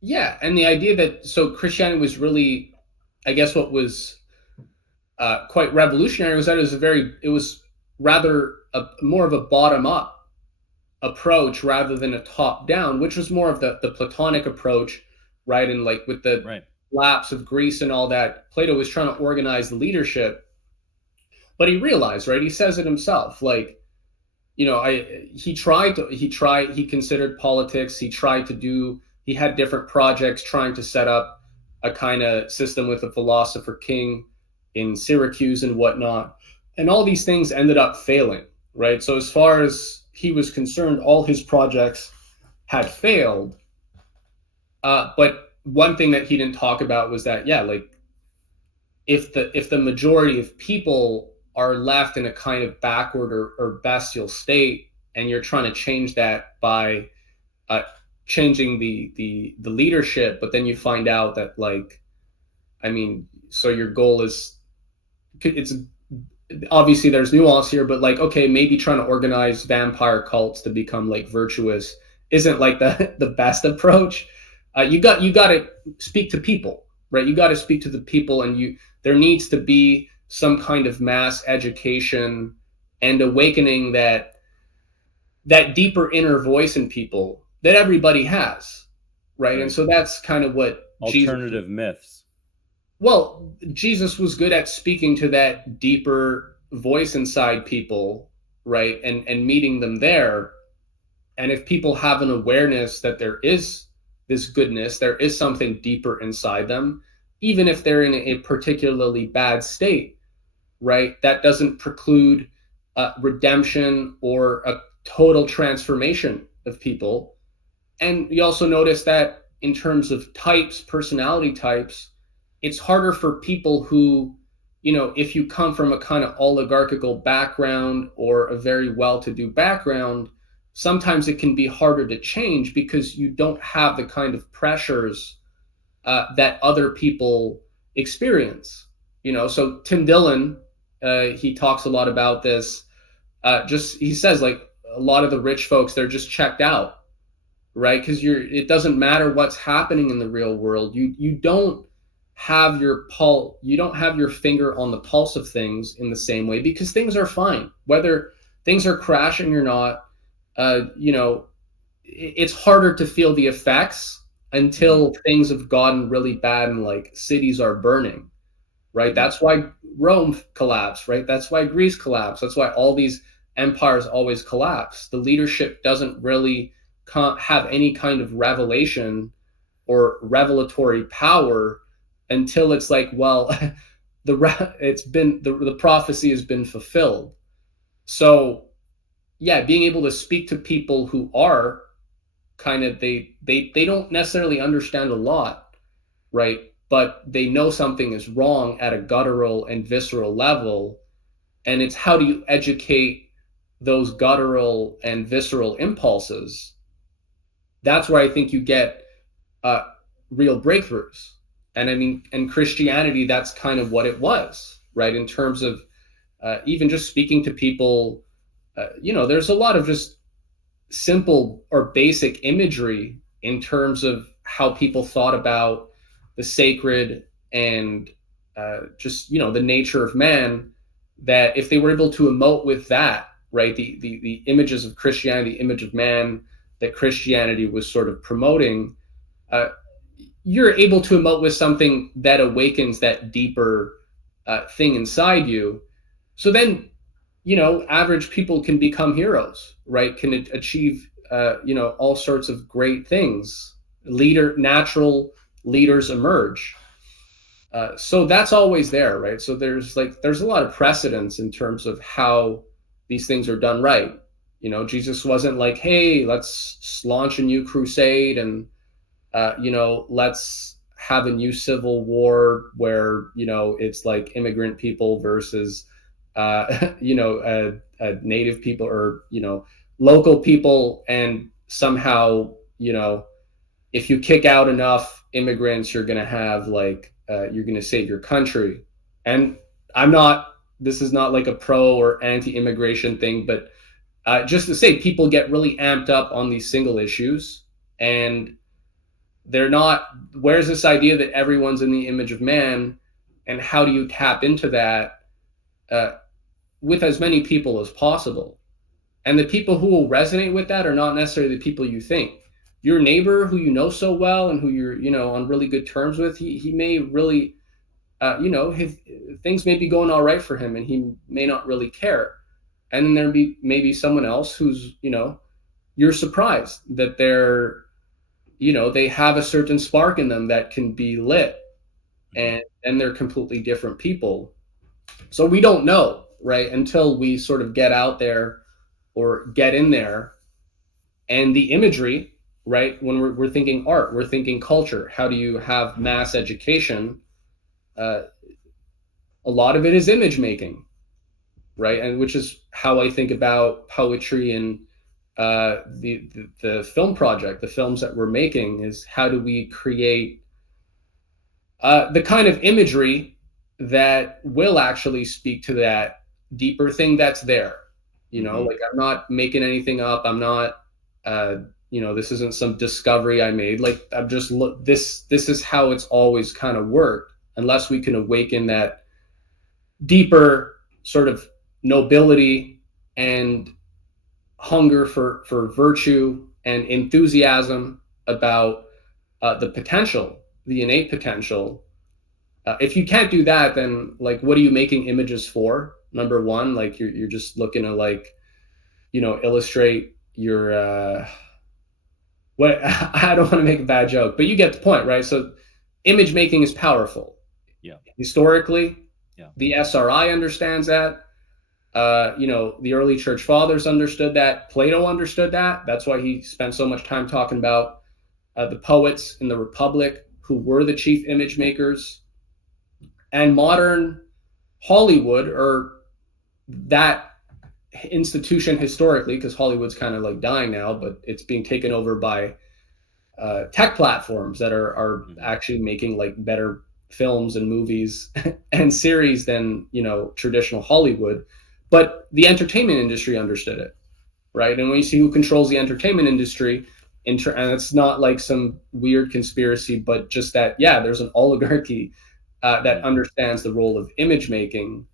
yeah, and the idea that so Christianity was really, I guess, what was quite revolutionary was that it was rather more of a bottom up approach rather than a top down, which was more of the Platonic approach, right? And like with the Right. collapse of Greece and all that, Plato was trying to organize the leadership, but he realized, right? He says it himself, like, you know, he considered politics. He had different projects trying to set up a kind of system with a philosopher king in Syracuse and whatnot. And all these things ended up failing, right? So as far as he was concerned, all his projects had failed. But one thing that he didn't talk about was that, yeah, like if the majority of people are left in a kind of backward or bestial state, and you're trying to change that by uh, changing the leadership, but then you find out that, like, I mean, so your goal is, it's obviously there's nuance here, but like, okay, maybe trying to organize vampire cults to become like virtuous isn't like the best approach. You got to speak to people, right? You got to speak to the people, and there needs to be some kind of mass education and awakening that deeper inner voice in people that everybody has, right? And Right. so that's kind of what Jesus. Alternative myths. Well, Jesus was good at speaking to that deeper voice inside people, right? And meeting them there. And if people have an awareness that there is this goodness, there is something deeper inside them, even if they're in a particularly bad state, right? That doesn't preclude redemption or a total transformation of people. And you also notice that in terms of types, personality types, it's harder for people who, you know, if you come from a kind of oligarchical background or a very well-to-do background, sometimes it can be harder to change because you don't have the kind of pressures that other people experience. You know, so Tim Dillon, he talks a lot about this. He says, like, a lot of the rich folks, they're just checked out, right? Because it doesn't matter what's happening in the real world. You don't have you don't have your finger on the pulse of things in the same way, because things are fine, whether things are crashing or not. You know, it's harder to feel the effects until things have gotten really bad and like cities are burning, right? That's why Rome collapsed, right? That's why Greece collapsed. That's why all these empires always collapse. The leadership doesn't really have any kind of revelation or revelatory power until it's like, well, the prophecy has been fulfilled. So yeah, being able to speak to people who are kind of, they don't necessarily understand a lot, right? But they know something is wrong at a guttural and visceral level. And it's how do you educate those guttural and visceral impulses? That's where I think you get uh, real breakthroughs. And I mean, in Christianity, that's kind of what it was, right? In terms of even just speaking to people, you know, there's a lot of just simple or basic imagery in terms of how people thought about the sacred and just, you know, the nature of man, that if they were able to emote with that, right? The images of Christianity, the image of man that Christianity was sort of promoting, uh, you're able to emote with something that awakens that deeper thing inside you. So then, average people can become heroes, right? Can achieve, all sorts of great things. Natural leaders emerge. So that's always there, right? So there's a lot of precedence in terms of how these things are done right. Jesus wasn't like, hey, let's launch a new crusade and let's have a new civil war where it's like immigrant people versus native people, or local people, and somehow if you kick out enough immigrants, you're going to have like you're going to save your country. And I'm not this is not like a pro or anti-immigration thing, but just to say, people get really amped up on these single issues, and they're not where's this idea that everyone's in the image of man, and how do you tap into that uh, with as many people as possible? And the people who will resonate with that are not necessarily the people you think. Your neighbor who you know so well and who you're on really good terms with, he may really his things may be going all right for him, and he may not really care. And then there be maybe someone else who's you're surprised that they have a certain spark in them that can be lit, Mhm. and they're completely different people. So we don't know, right, until we sort of get out there or get in there. And the imagery, right, when we're thinking art, we're thinking culture, how do you have mass education? uh, a lot of it is image making, right? And which is how I think about poetry and the film project, the films that we're making, is how do we create the kind of imagery that will actually speak to that deeper thing that's there. Mhm. Like, I'm not making anything up. I'm not, this isn't some discovery I made. Like, I'm just this is how it's always kind of worked. Unless we can awaken that deeper sort of nobility and hunger for virtue and enthusiasm about the potential, the innate potential. If you can't do that, then like, what are you making images for? Number one, like you're just looking to like, illustrate your what I don't want to make a bad joke, but you get the point, right? So image making is powerful. Yeah. Historically, Yeah. the SRI understands that. The early church fathers understood that. Plato understood that. That's why he spent so much time talking about the poets in the Republic who were the chief image makers. And modern Hollywood, or that institution historically, because Hollywood's kind of like dying now, but it's being taken over by tech platforms that are Mhm. actually making like better films and movies and series than traditional Hollywood. But the entertainment industry understood it, right? And when you see who controls the entertainment industry, and it's not like some weird conspiracy, but just that, yeah, there's an oligarchy that Mhm. understands the role of image making.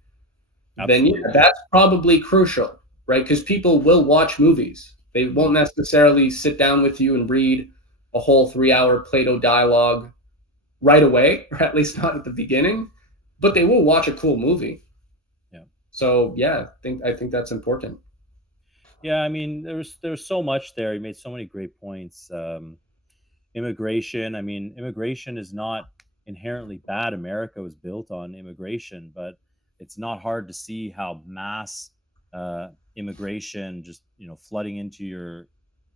Then yeah, Absolutely. that's probably crucial, right? Because people will watch movies. They won't Mhm. necessarily sit down with you and read a whole 3 hour Plato dialogue right away, or at least not at the beginning, but they will watch a cool movie. Yeah. So yeah, I think that's important. Yeah, I mean, there's so much there. You made so many great points. Immigration. I mean, immigration is not inherently bad. America was built on immigration, but it's not hard to see how mass immigration, just flooding into your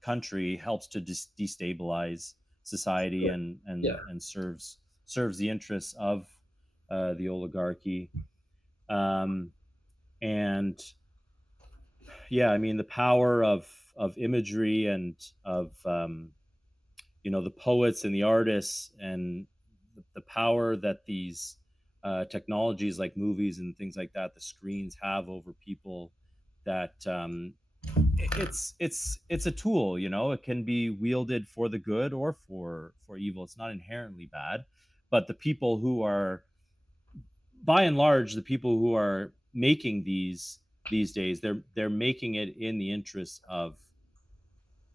country, helps to destabilize society Sure. and Yeah, serves the interests of the oligarchy. Um, and yeah, I mean, the power of imagery and of the poets and the artists, and the power that these technologies like movies and things like that, the screens have over people, that it's a tool. It can be wielded for the good or for evil. It's not inherently bad, but the people who are, by and large, the people who are making these these days. They're making it in the interest of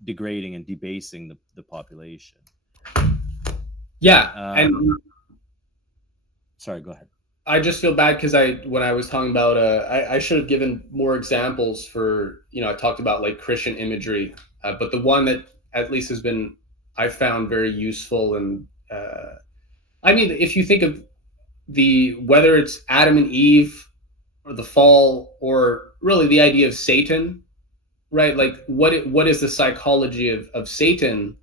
degrading and debasing the population. Yeah, and Sorry, go ahead. I just feel bad because when I was talking about, I should have given more examples for, I talked about like Christian imagery, but the one that at least has been, I found very useful. And I mean, if you think of whether it's Adam and Eve or the fall, or really the idea of Satan, right? Like what is the psychology of Satan?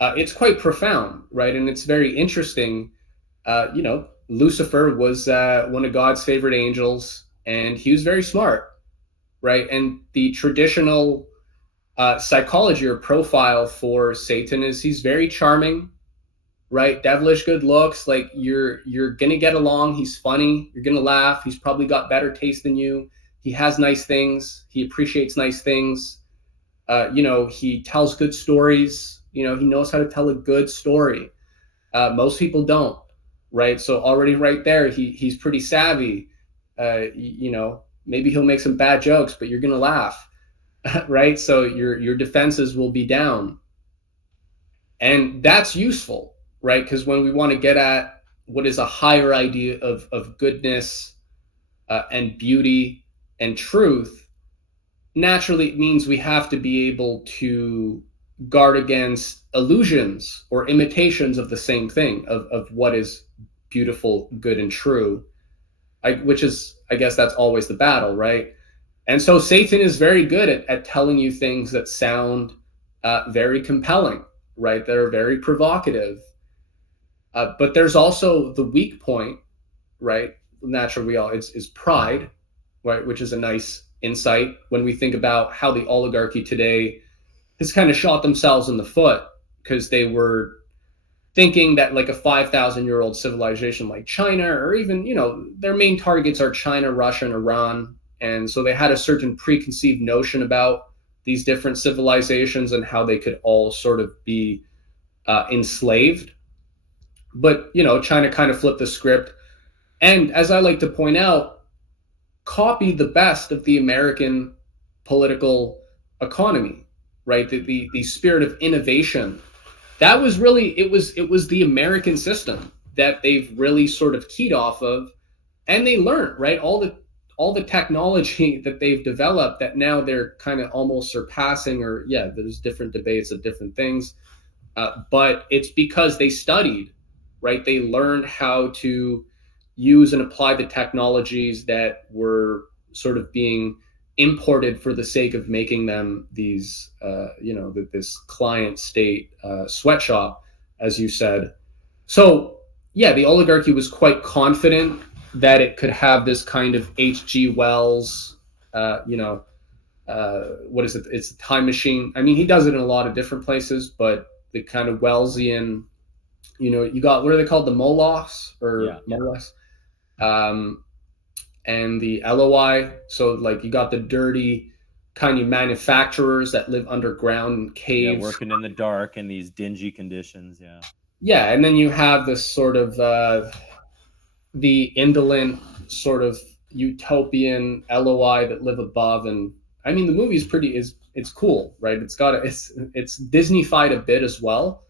It's quite profound, right? And it's very interesting. Lucifer was one of God's favorite angels, and he was very smart, right? And the traditional psychology or profile for Satan is he's very charming, right? Devilish good looks, like you're gonna get along. He's funny. You're gonna laugh. He's probably got better taste than you. He has nice things. He appreciates nice things. He tells good stories. He knows how to tell a good story. Most people don't, right? So already right there, he's pretty savvy. Maybe he'll make some bad jokes, but you're gonna laugh, right? So your defenses will be down, and that's useful, right? Because when we want to get at what is a higher idea of goodness and beauty and truth, naturally it means we have to be able to guard against illusions or imitations of the same thing, of what is beautiful, good, and true, which is, I guess that's always the battle, right? And so Satan is very good at telling you things that sound very compelling, right? That are very provocative. But there's also the weak point, right? Naturally, is pride, right? Which is a nice insight when we think about how the oligarchy today has kind of shot themselves in the foot, because they were thinking that like a 5,000-year-old civilization like China, or even, their main targets are China, Russia, and Iran. And so they had a certain preconceived notion about these different civilizations and how they could all sort of be enslaved. But, China kind of flipped the script. And as I like to point out, copied the best of the American political economy, right? The spirit of innovation. That was really, it was the American system that they've really sort of keyed off of, and they learned, right? All the technology that they've developed that now they're kind of almost surpassing, or yeah, there's different debates of different things, but it's because they studied, right? They learned how to use and apply the technologies that were sort of being imported for the sake of making them these, this client state sweatshop, as you said. So, yeah, the oligarchy was quite confident that it could have this kind of H.G. Wells, what is it? It's a time machine. I mean, he does it in a lot of different places, but the kind of Wellesian, you got, what are they called? The Molochs, or Yeah. Molochs? And the LOI. So like you got the dirty kind of manufacturers that live underground in caves. Yeah, working in the dark in these dingy conditions. Yeah. Yeah, and then you have this sort of the indolent sort of utopian LOI that live above. And I mean, the movie it's cool, right? It's Disney-fied a bit as well.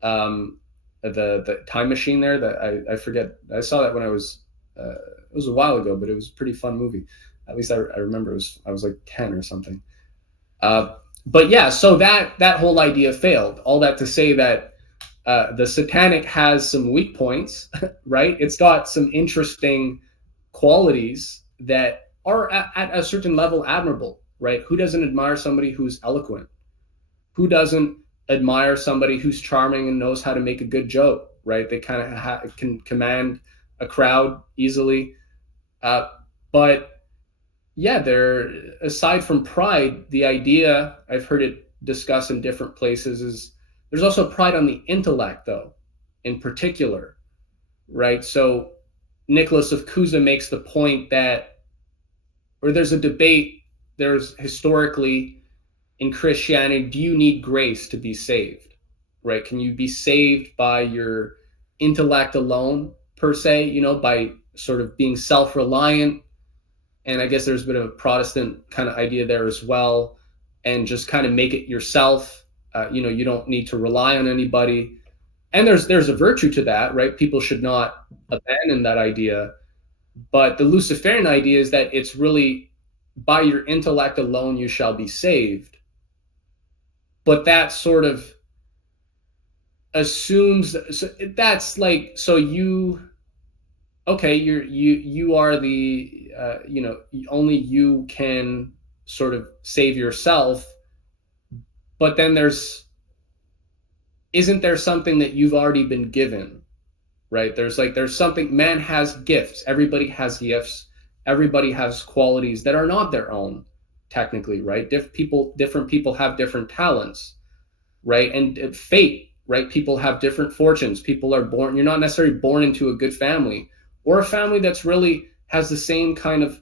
The time machine there, that I forget. I saw that when I was it was a while ago, but it was a pretty fun movie. At least I remember I was like 10 or something. But yeah, so that whole idea failed. All that to say that the satanic has some weak points, right? It's got some interesting qualities that are at a certain level admirable, right? Who doesn't admire somebody who's eloquent? Who doesn't admire somebody who's charming and knows how to make a good joke, right? They kind of can command a crowd easily. But yeah, aside from pride, the idea, I've heard it discussed in different places, is there's also pride on the intellect, though, in particular, right? So Nicholas of Cusa makes the point that, or there's a debate, there's historically in Christianity, do you need grace to be saved, right? Can you be saved by your intellect alone, per se, by sort of being self-reliant, and I guess there's a bit of a Protestant kind of idea there as well, and just kind of make it yourself. You don't need to rely on anybody, and there's a virtue to that, right? People should not abandon that idea, but the Luciferian idea is that it's really by your intellect alone you shall be saved, but that sort of assumes so that's like so you okay you are the only you can sort of save yourself, but then isn't there something that you've already been given, right? There's something. Man has gifts, everybody has gifts, everybody has qualities that are not their own technically, right? Different people have different talents, right? And fate, right? People have different fortunes. People are born, you're not necessarily born into a good family or a family that's really has the same kind of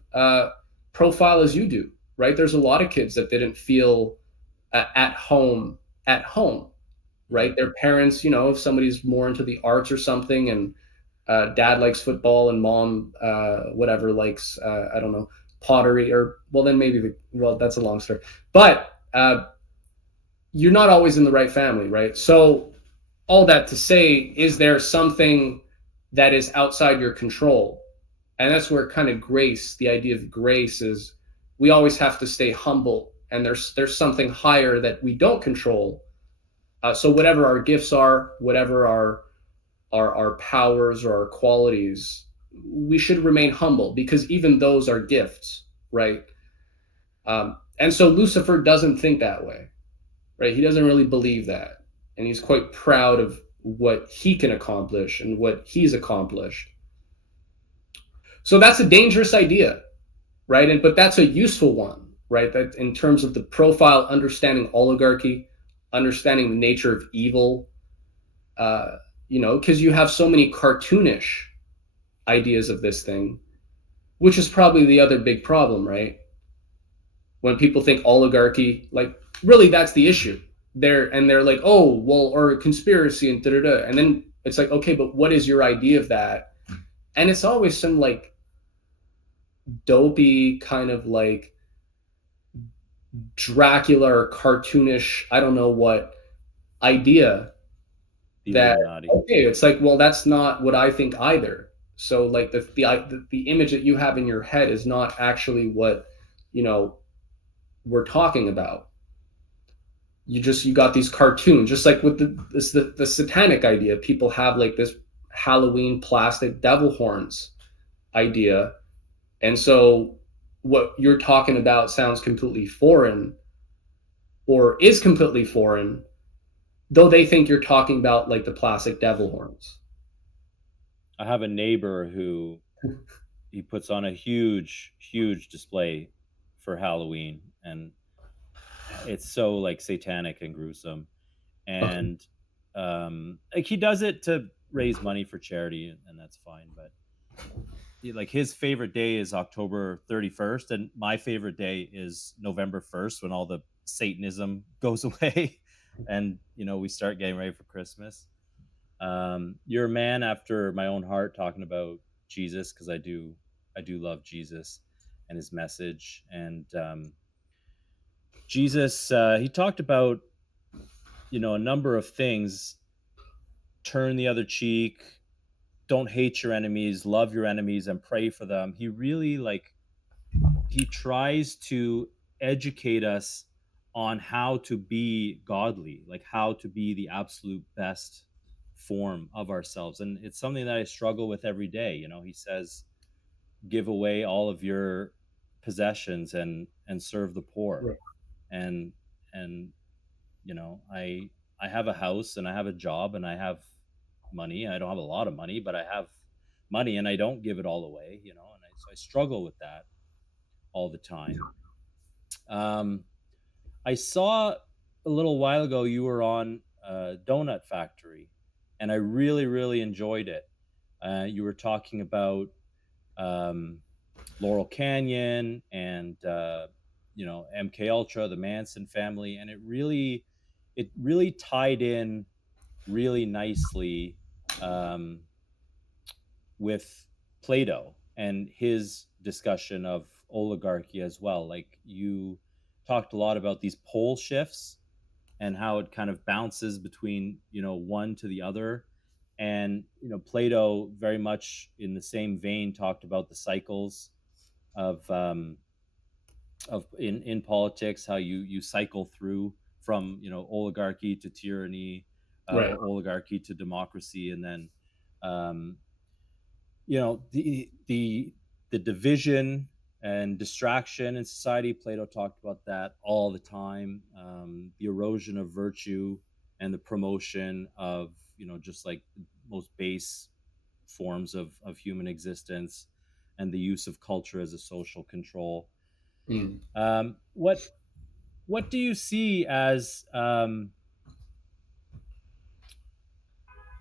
profile as you do, right? There's a lot of kids that didn't feel at home, right? Their parents, if somebody's more into the arts or something, and dad likes football and mom, whatever, likes, I don't know, pottery, or, well, then well, that's a long story. But you're not always in the right family, right? So all that to say, is there something that is outside your control? And that's where kind of grace, the idea of grace is, we always have to stay humble, and there's something higher that we don't control. So whatever our gifts are, whatever our powers or our qualities, we should remain humble, because even those are gifts, right? And so Lucifer doesn't think that way, right? He doesn't really believe that, and he's quite proud of what he can accomplish and what he's accomplished. So that's a dangerous idea, right? But that's a useful one, right? That in terms of the profile, understanding oligarchy, understanding the nature of evil, because you have so many cartoonish ideas of this thing, which is probably the other big problem, right? When people think oligarchy, like, really, that's the issue. They're like, oh, well, or conspiracy and da-da-da. And then it's like, okay, but what is your idea of that? And it's always some like dopey kind of like Dracula or cartoonish, I don't know what idea The that, Illuminati. okay, it's like, well, that's not what I think either. So like the image that you have in your head is not actually what, you know, we're talking about. You got these cartoons, just like with the satanic idea. People have like this Halloween plastic devil horns idea, and so what you're talking about sounds completely foreign, or is completely foreign, though they think you're talking about like the plastic devil horns. I have a neighbor who he puts on a huge display for Halloween, and it's so like satanic and gruesome. Okay. And like he does it to raise money for charity, and that's fine. But like his favorite day is October 31st, and my favorite day is November 1st, when all the Satanism goes away, and we start getting ready for Christmas. You're a man after my own heart, talking about Jesus, because I do love Jesus and his message. And Jesus, he talked about a number of things: turn the other cheek, don't hate your enemies, love your enemies, and pray for them. He really, like, he tries to educate us on how to be godly, like how to be the absolute best form of ourselves. And it's something that I struggle with every day. He says, give away all of your possessions and serve the poor. Right. And I have a house, and I have a job, and I have money. I don't have a lot of money, but I have money, and I don't give it all away, so I struggle with that all the time. um I saw a little while ago you were on Donut Factory, and I really, really enjoyed it. You were talking about um, Laurel Canyon and MK Ultra, the Manson family, and it really tied in really nicely um, with Plato and his discussion of oligarchy as well. Like, you talked a lot about these pole shifts and how it kind of bounces between, one to the other. And Plato, very much in the same vein, talked about the cycles of in politics, how you cycle through from oligarchy to tyranny, Right. or oligarchy to democracy, and then um, the division and distraction in society. Plato talked about that all the time. The erosion of virtue and the promotion of just like the most base forms of human existence, and the use of culture as a social control. Mm. What do you see as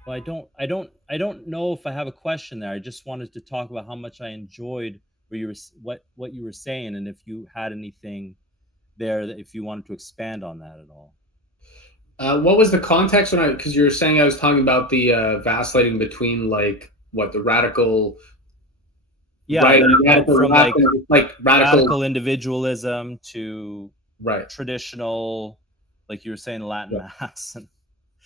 well, I don't know if I have a question there. I just wanted to talk about how much I enjoyed what you were saying, and if you had anything there, that if you wanted to expand on that at all. What was the context when because you were saying I was talking about the vacillating between like what the radical Yeah, right, you went radical from left, like and like radical radical individualism to right. traditional, like you were saying, Latin Right. mass and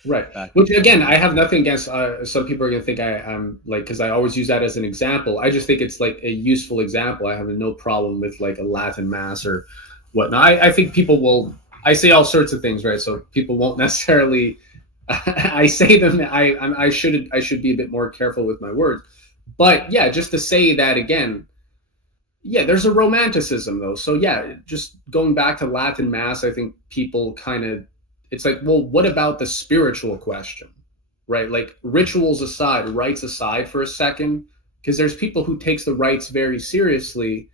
Right. back and Which forth. again, I have nothing against. Some people are going to think I'm like because I always use that as an example. I just think it's like a useful example. I have no problem with like a Latin mass or whatnot. I think people will. I say all sorts of things, right? So people won't necessarily. I say them. I should be a bit more careful with my words. But yeah, just to say that again, yeah, there's a romanticism though. So yeah, just going back to Latin mass, I think people kind of it's like, well, what about the spiritual question? Right? Like rituals aside, rites aside for a second, because there's people who takes the rites very seriously,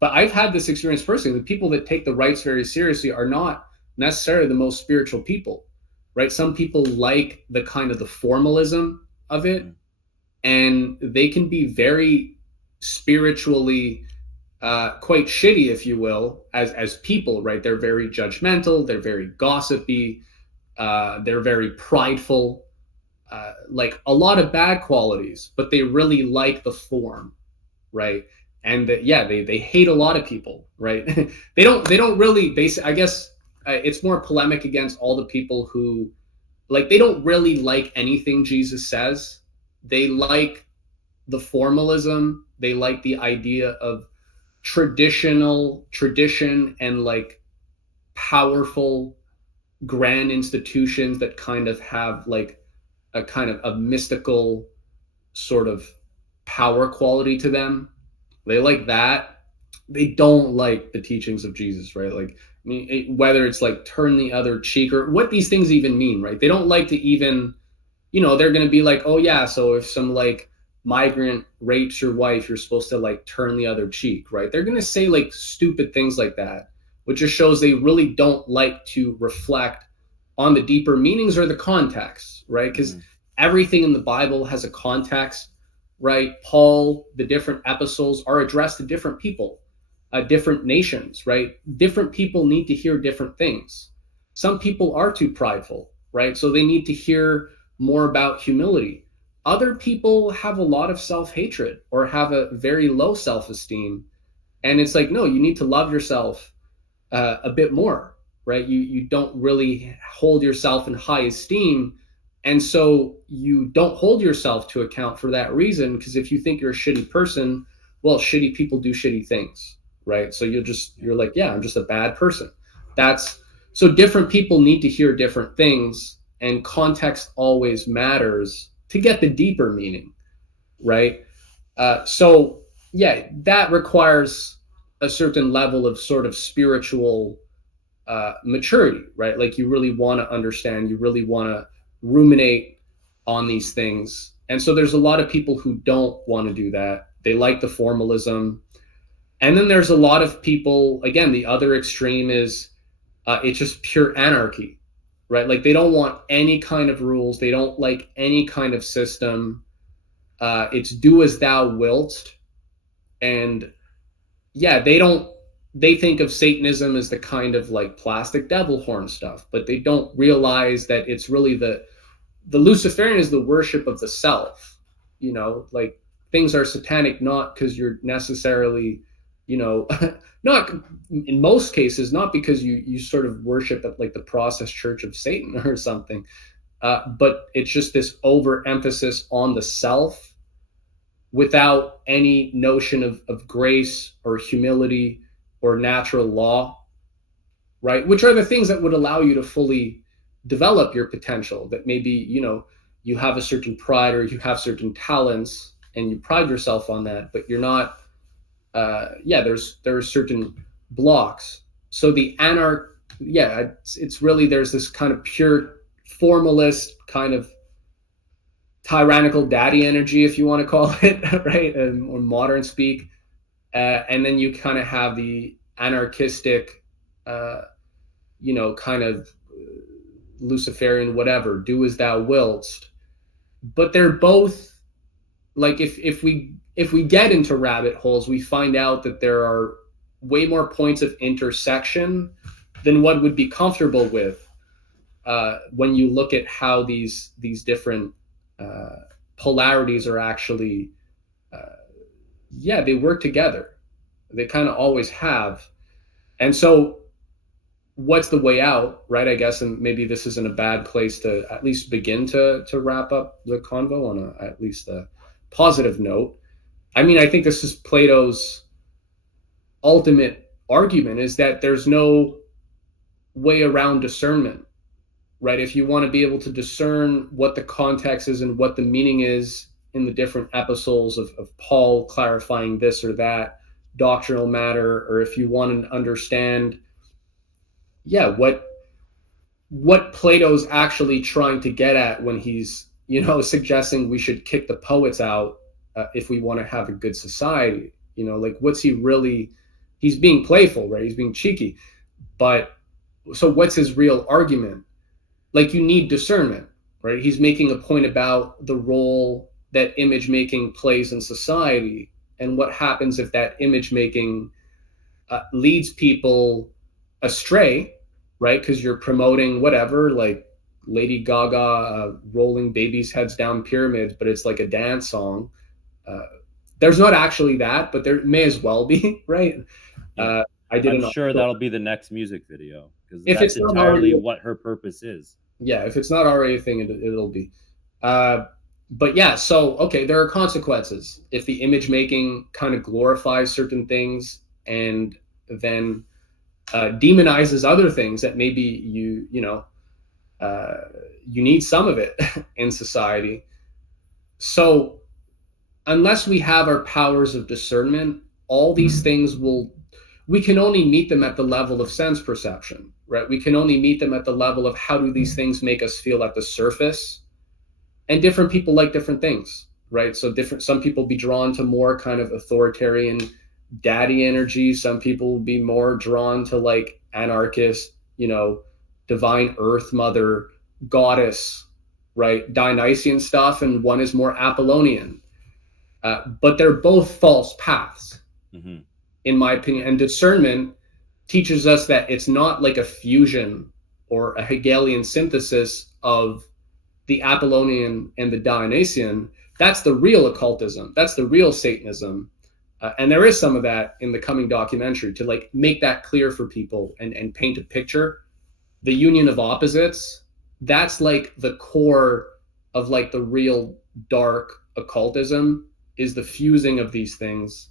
but I've had this experience personally. The people that take the rites very seriously are not necessarily the most spiritual people. Right? Some people like the kind of the formalism of it, Mm, and they can be very spiritually quite shitty, if you will, as people, right? They're very judgmental, they're very gossipy, they're very prideful, like a lot of bad qualities, but they really like the form, right? And yeah, they hate a lot of people, right? they don't really I guess it's more polemic against all the people who like they don't really like anything Jesus says. They like the formalism. They like the idea of tradition and like powerful grand institutions that kind of have like a kind of a mystical sort of power quality to them. They like that. They don't like the teachings of Jesus, right? Like, I mean, whether it's like turn the other cheek or what these things even mean, right? They don't like to even they're going to be like, oh yeah, so if some like migrant rapes your wife, you're supposed to like turn the other cheek, right? They're going to say like stupid things like that, which just shows they really don't like to reflect on the deeper meanings or the context, right? Because mm, everything in the Bible has a context, right? Paul, the different epistles are addressed to different people, different nations, right? Different people need to hear different things. Some people are too prideful, right? So they need to hear more about humility. Other people have a lot of self hatred or have a very low self esteem. And it's like, no, you need to love yourself a bit more, right? You don't really hold yourself in high esteem. And so you don't hold yourself to account for that reason. Because if you think you're a shitty person, well, shitty people do shitty things, right? So yeah. you're like, yeah, I'm just a bad person. That's so different people need to hear different things, and context always matters to get the deeper meaning, right? So yeah, that requires a certain level of sort of spiritual maturity, right? Like you really want to understand, you really want to ruminate on these things. And so there's a lot of people who don't want to do that. They like the formalism. And then there's a lot of people, again, the other extreme is it's just pure anarchy, right? Like they don't want any kind of rules, they don't like any kind of system. It's do as thou wilt. And yeah, they think of Satanism as the kind of like plastic devil horn stuff, but they don't realize that it's really the Luciferian is the worship of the self. Like things are satanic not because you're necessarily you know, not in most cases, not because you sort of worship at like the process church of Satan or something, but it's just this overemphasis on the self without any notion of grace or humility or natural law, right? Which are the things that would allow you to fully develop your potential. That maybe, you know, you have a certain pride or you have certain talents and you pride yourself on that, but you're not, yeah, there are certain blocks. So the yeah, it's really, there's this kind of pure formalist kind of tyrannical daddy energy, if you want to call it, right? Or modern speak. And then you kind of have the anarchistic, uh, you know, kind of Luciferian, whatever, do as thou willst. But they're both like, if we get into rabbit holes, we find out that there are way more points of intersection than what would be comfortable with, when you look at how these different uh, polarities are actually, uh, yeah, they work together. They kind of always have. And so what's the way out, right? I guess, and maybe this isn't a bad place to at least begin to wrap up the convo on at least a positive note. I mean, I think this is Plato's ultimate argument, is that there's no way around discernment, right? If you want to be able to discern what the context is and what the meaning is in the different epistles of Paul clarifying this or that doctrinal matter, or if you want to understand, yeah, what Plato's actually trying to get at when he's, you know, suggesting we should kick the poets out, if we want to have a good society. You know, like, what's he really? He's being playful, right? He's being cheeky, but so what's his real argument? Like, you need discernment, right? He's making a point about the role that image making plays in society, and what happens if that image making leads people astray, right? Because you're promoting whatever, like Lady Gaga rolling babies' heads down pyramids, but it's like a dance song. Uh, there's not actually that, but there may as well be, right? Yeah. I did I'm an sure article. that'll be the next music video because If that's it's not already, entirely what her purpose is. yeah, if it's not already a thing, it'll be. Uh, but yeah, so okay, there are consequences if the image making kind of glorifies certain things and then demonizes other things that maybe you know, uh, you need some of it in society. So unless we have our powers of discernment, all these things will, we can only meet them at the level of sense perception, right? We can only meet them at the level of how do these things make us feel at the surface. And different people like different things, right? So different, some people be drawn to more kind of authoritarian daddy energy. Some people will be more drawn to like anarchist, you know, divine earth mother, goddess, right? Dionysian stuff. And one is more Apollonian. But they're both false paths, Mm-hmm. in my opinion. And discernment teaches us that it's not like a fusion or a Hegelian synthesis of the Apollonian and the Dionysian. That's the real occultism. That's the real Satanism. And there is some of that in the coming documentary to like make that clear for people and paint a picture. The union of opposites, that's like the core of like the real dark occultism, is the fusing of these things.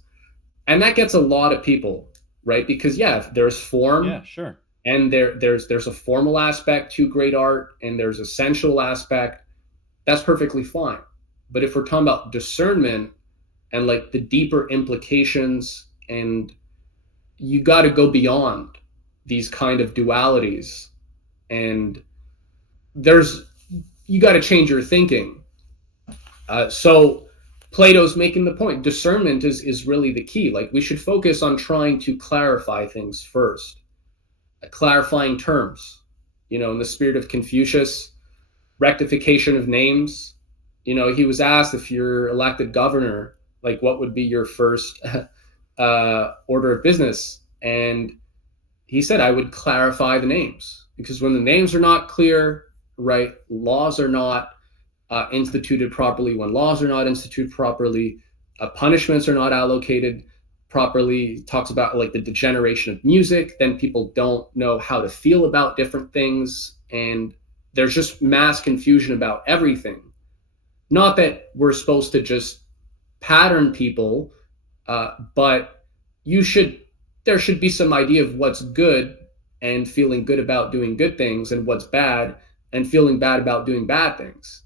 And that gets a lot of people, right? Because yeah, there's Yeah, form, sure. and there's a formal aspect to great art, and there's a sensual aspect. That's perfectly fine. But if we're talking about discernment and like the deeper implications, and you got to go beyond these kind of dualities, and there's, you got to change your thinking. So Plato's making the point, discernment is really the key. Like, we should focus on trying to clarify things first, clarifying terms, you know, in the spirit of Confucius, rectification of names. You know, he was asked, if you're elected governor, like, what would be your first order of business? And he said, I would clarify the names, because when the names are not clear, right, laws are not instituted properly. When laws are not instituted properly, punishments are not allocated. properly, talks about like the degeneration of music. Then people don't know how to feel about different things, and there's just mass confusion about everything. Not that we're supposed to just pattern people, but you should there should be some idea of what's good and feeling good about doing good things, and what's bad and feeling bad about doing bad things.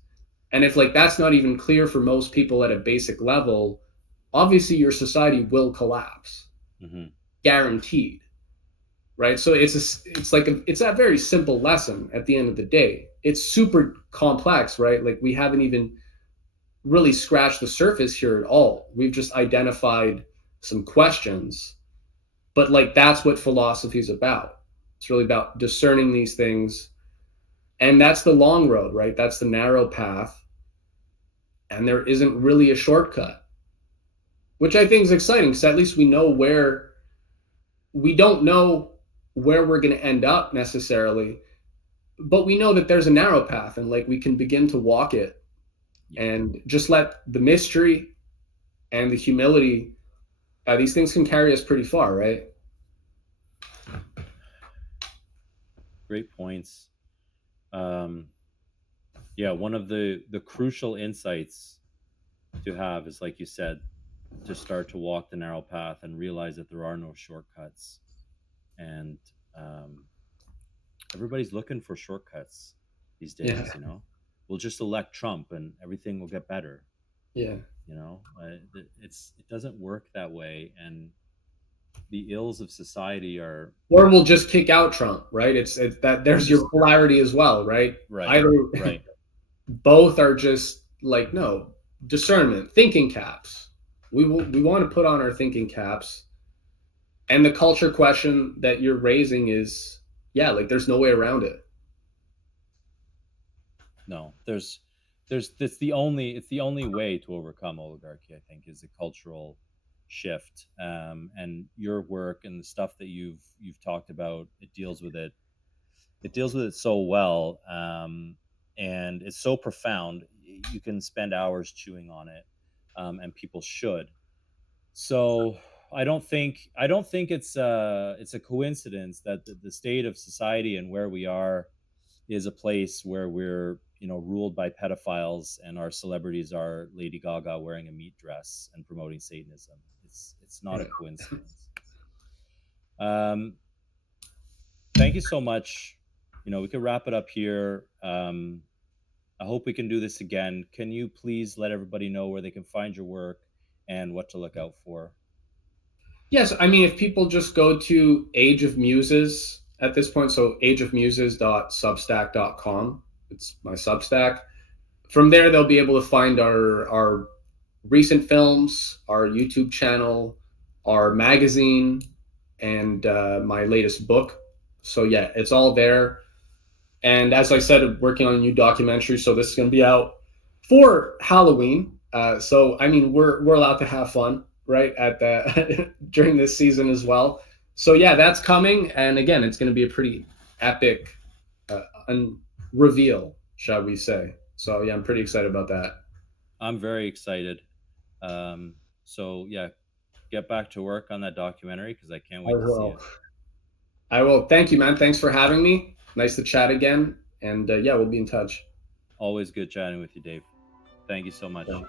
And if like that's not even clear for most people at a basic level, obviously your society will collapse, Hmm. guaranteed, right? So it's that very simple lesson at the end of the day. It's super complex, right? Like we haven't even really scratched the surface here at all. We've just identified some questions, but like that's what philosophy is about. It's really about discerning these things, and that's the long road, right? That's the narrow path, and there isn't really a shortcut, which I think is exciting because at least we don't know where we're going to end up necessarily, but we know that there's a narrow path, and like we can begin to walk it, Yeah. and just let the mystery and the humility, these things can carry us pretty far, right? Great points. Um, yeah, one of the crucial insights to have is, like you said, to start to walk the narrow path and realize that there are no shortcuts. And um, everybody's looking for shortcuts these Yeah, days. We'll just elect Trump and everything will get better. yeah. It doesn't work that way, and the ills of society are Or we'll just kick out Trump, right? It's that or there's just your polarity as well, right? right, Either right. both are just like no discernment, thinking caps. We want to put on our thinking caps, and the culture question that you're raising is, yeah, like there's no way around it. No, there's it's the only way to overcome oligarchy, I think, is a cultural shift. And your work and the stuff that you've talked about, it deals with it so well. And it's so profound. You can spend hours chewing on it, and people should. So I don't think it's a coincidence that the state of society and where we are is a place where we're ruled by pedophiles, and our celebrities are Lady Gaga wearing a meat dress and promoting Satanism. It's not a coincidence. Um, Thank you so much. We could wrap it up here. I hope we can do this again. Can you please let everybody know where they can find your work and what to look out for? Yes, I mean if people just go to Age of Muses at this point, so ageofmuses.substack.com, it's my Substack. From there they'll be able to find our recent films, our YouTube channel, our magazine, and my latest book. So yeah, it's all there. And as I said, working on a new documentary, so this is going to be out for Halloween. So I mean, we're allowed to have fun, right? At the during this season as well. So yeah, that's coming, and again, it's going to be a pretty epic reveal, shall we say? So yeah, I'm pretty excited about that. I'm very excited. So yeah, get back to work on that documentary because I can't I wait to see will. it. I will. Thank you, man. Thanks for having me. Nice to chat again. And yeah, we'll be in touch. Always good chatting with you, Dave. Thank you so much. Yeah.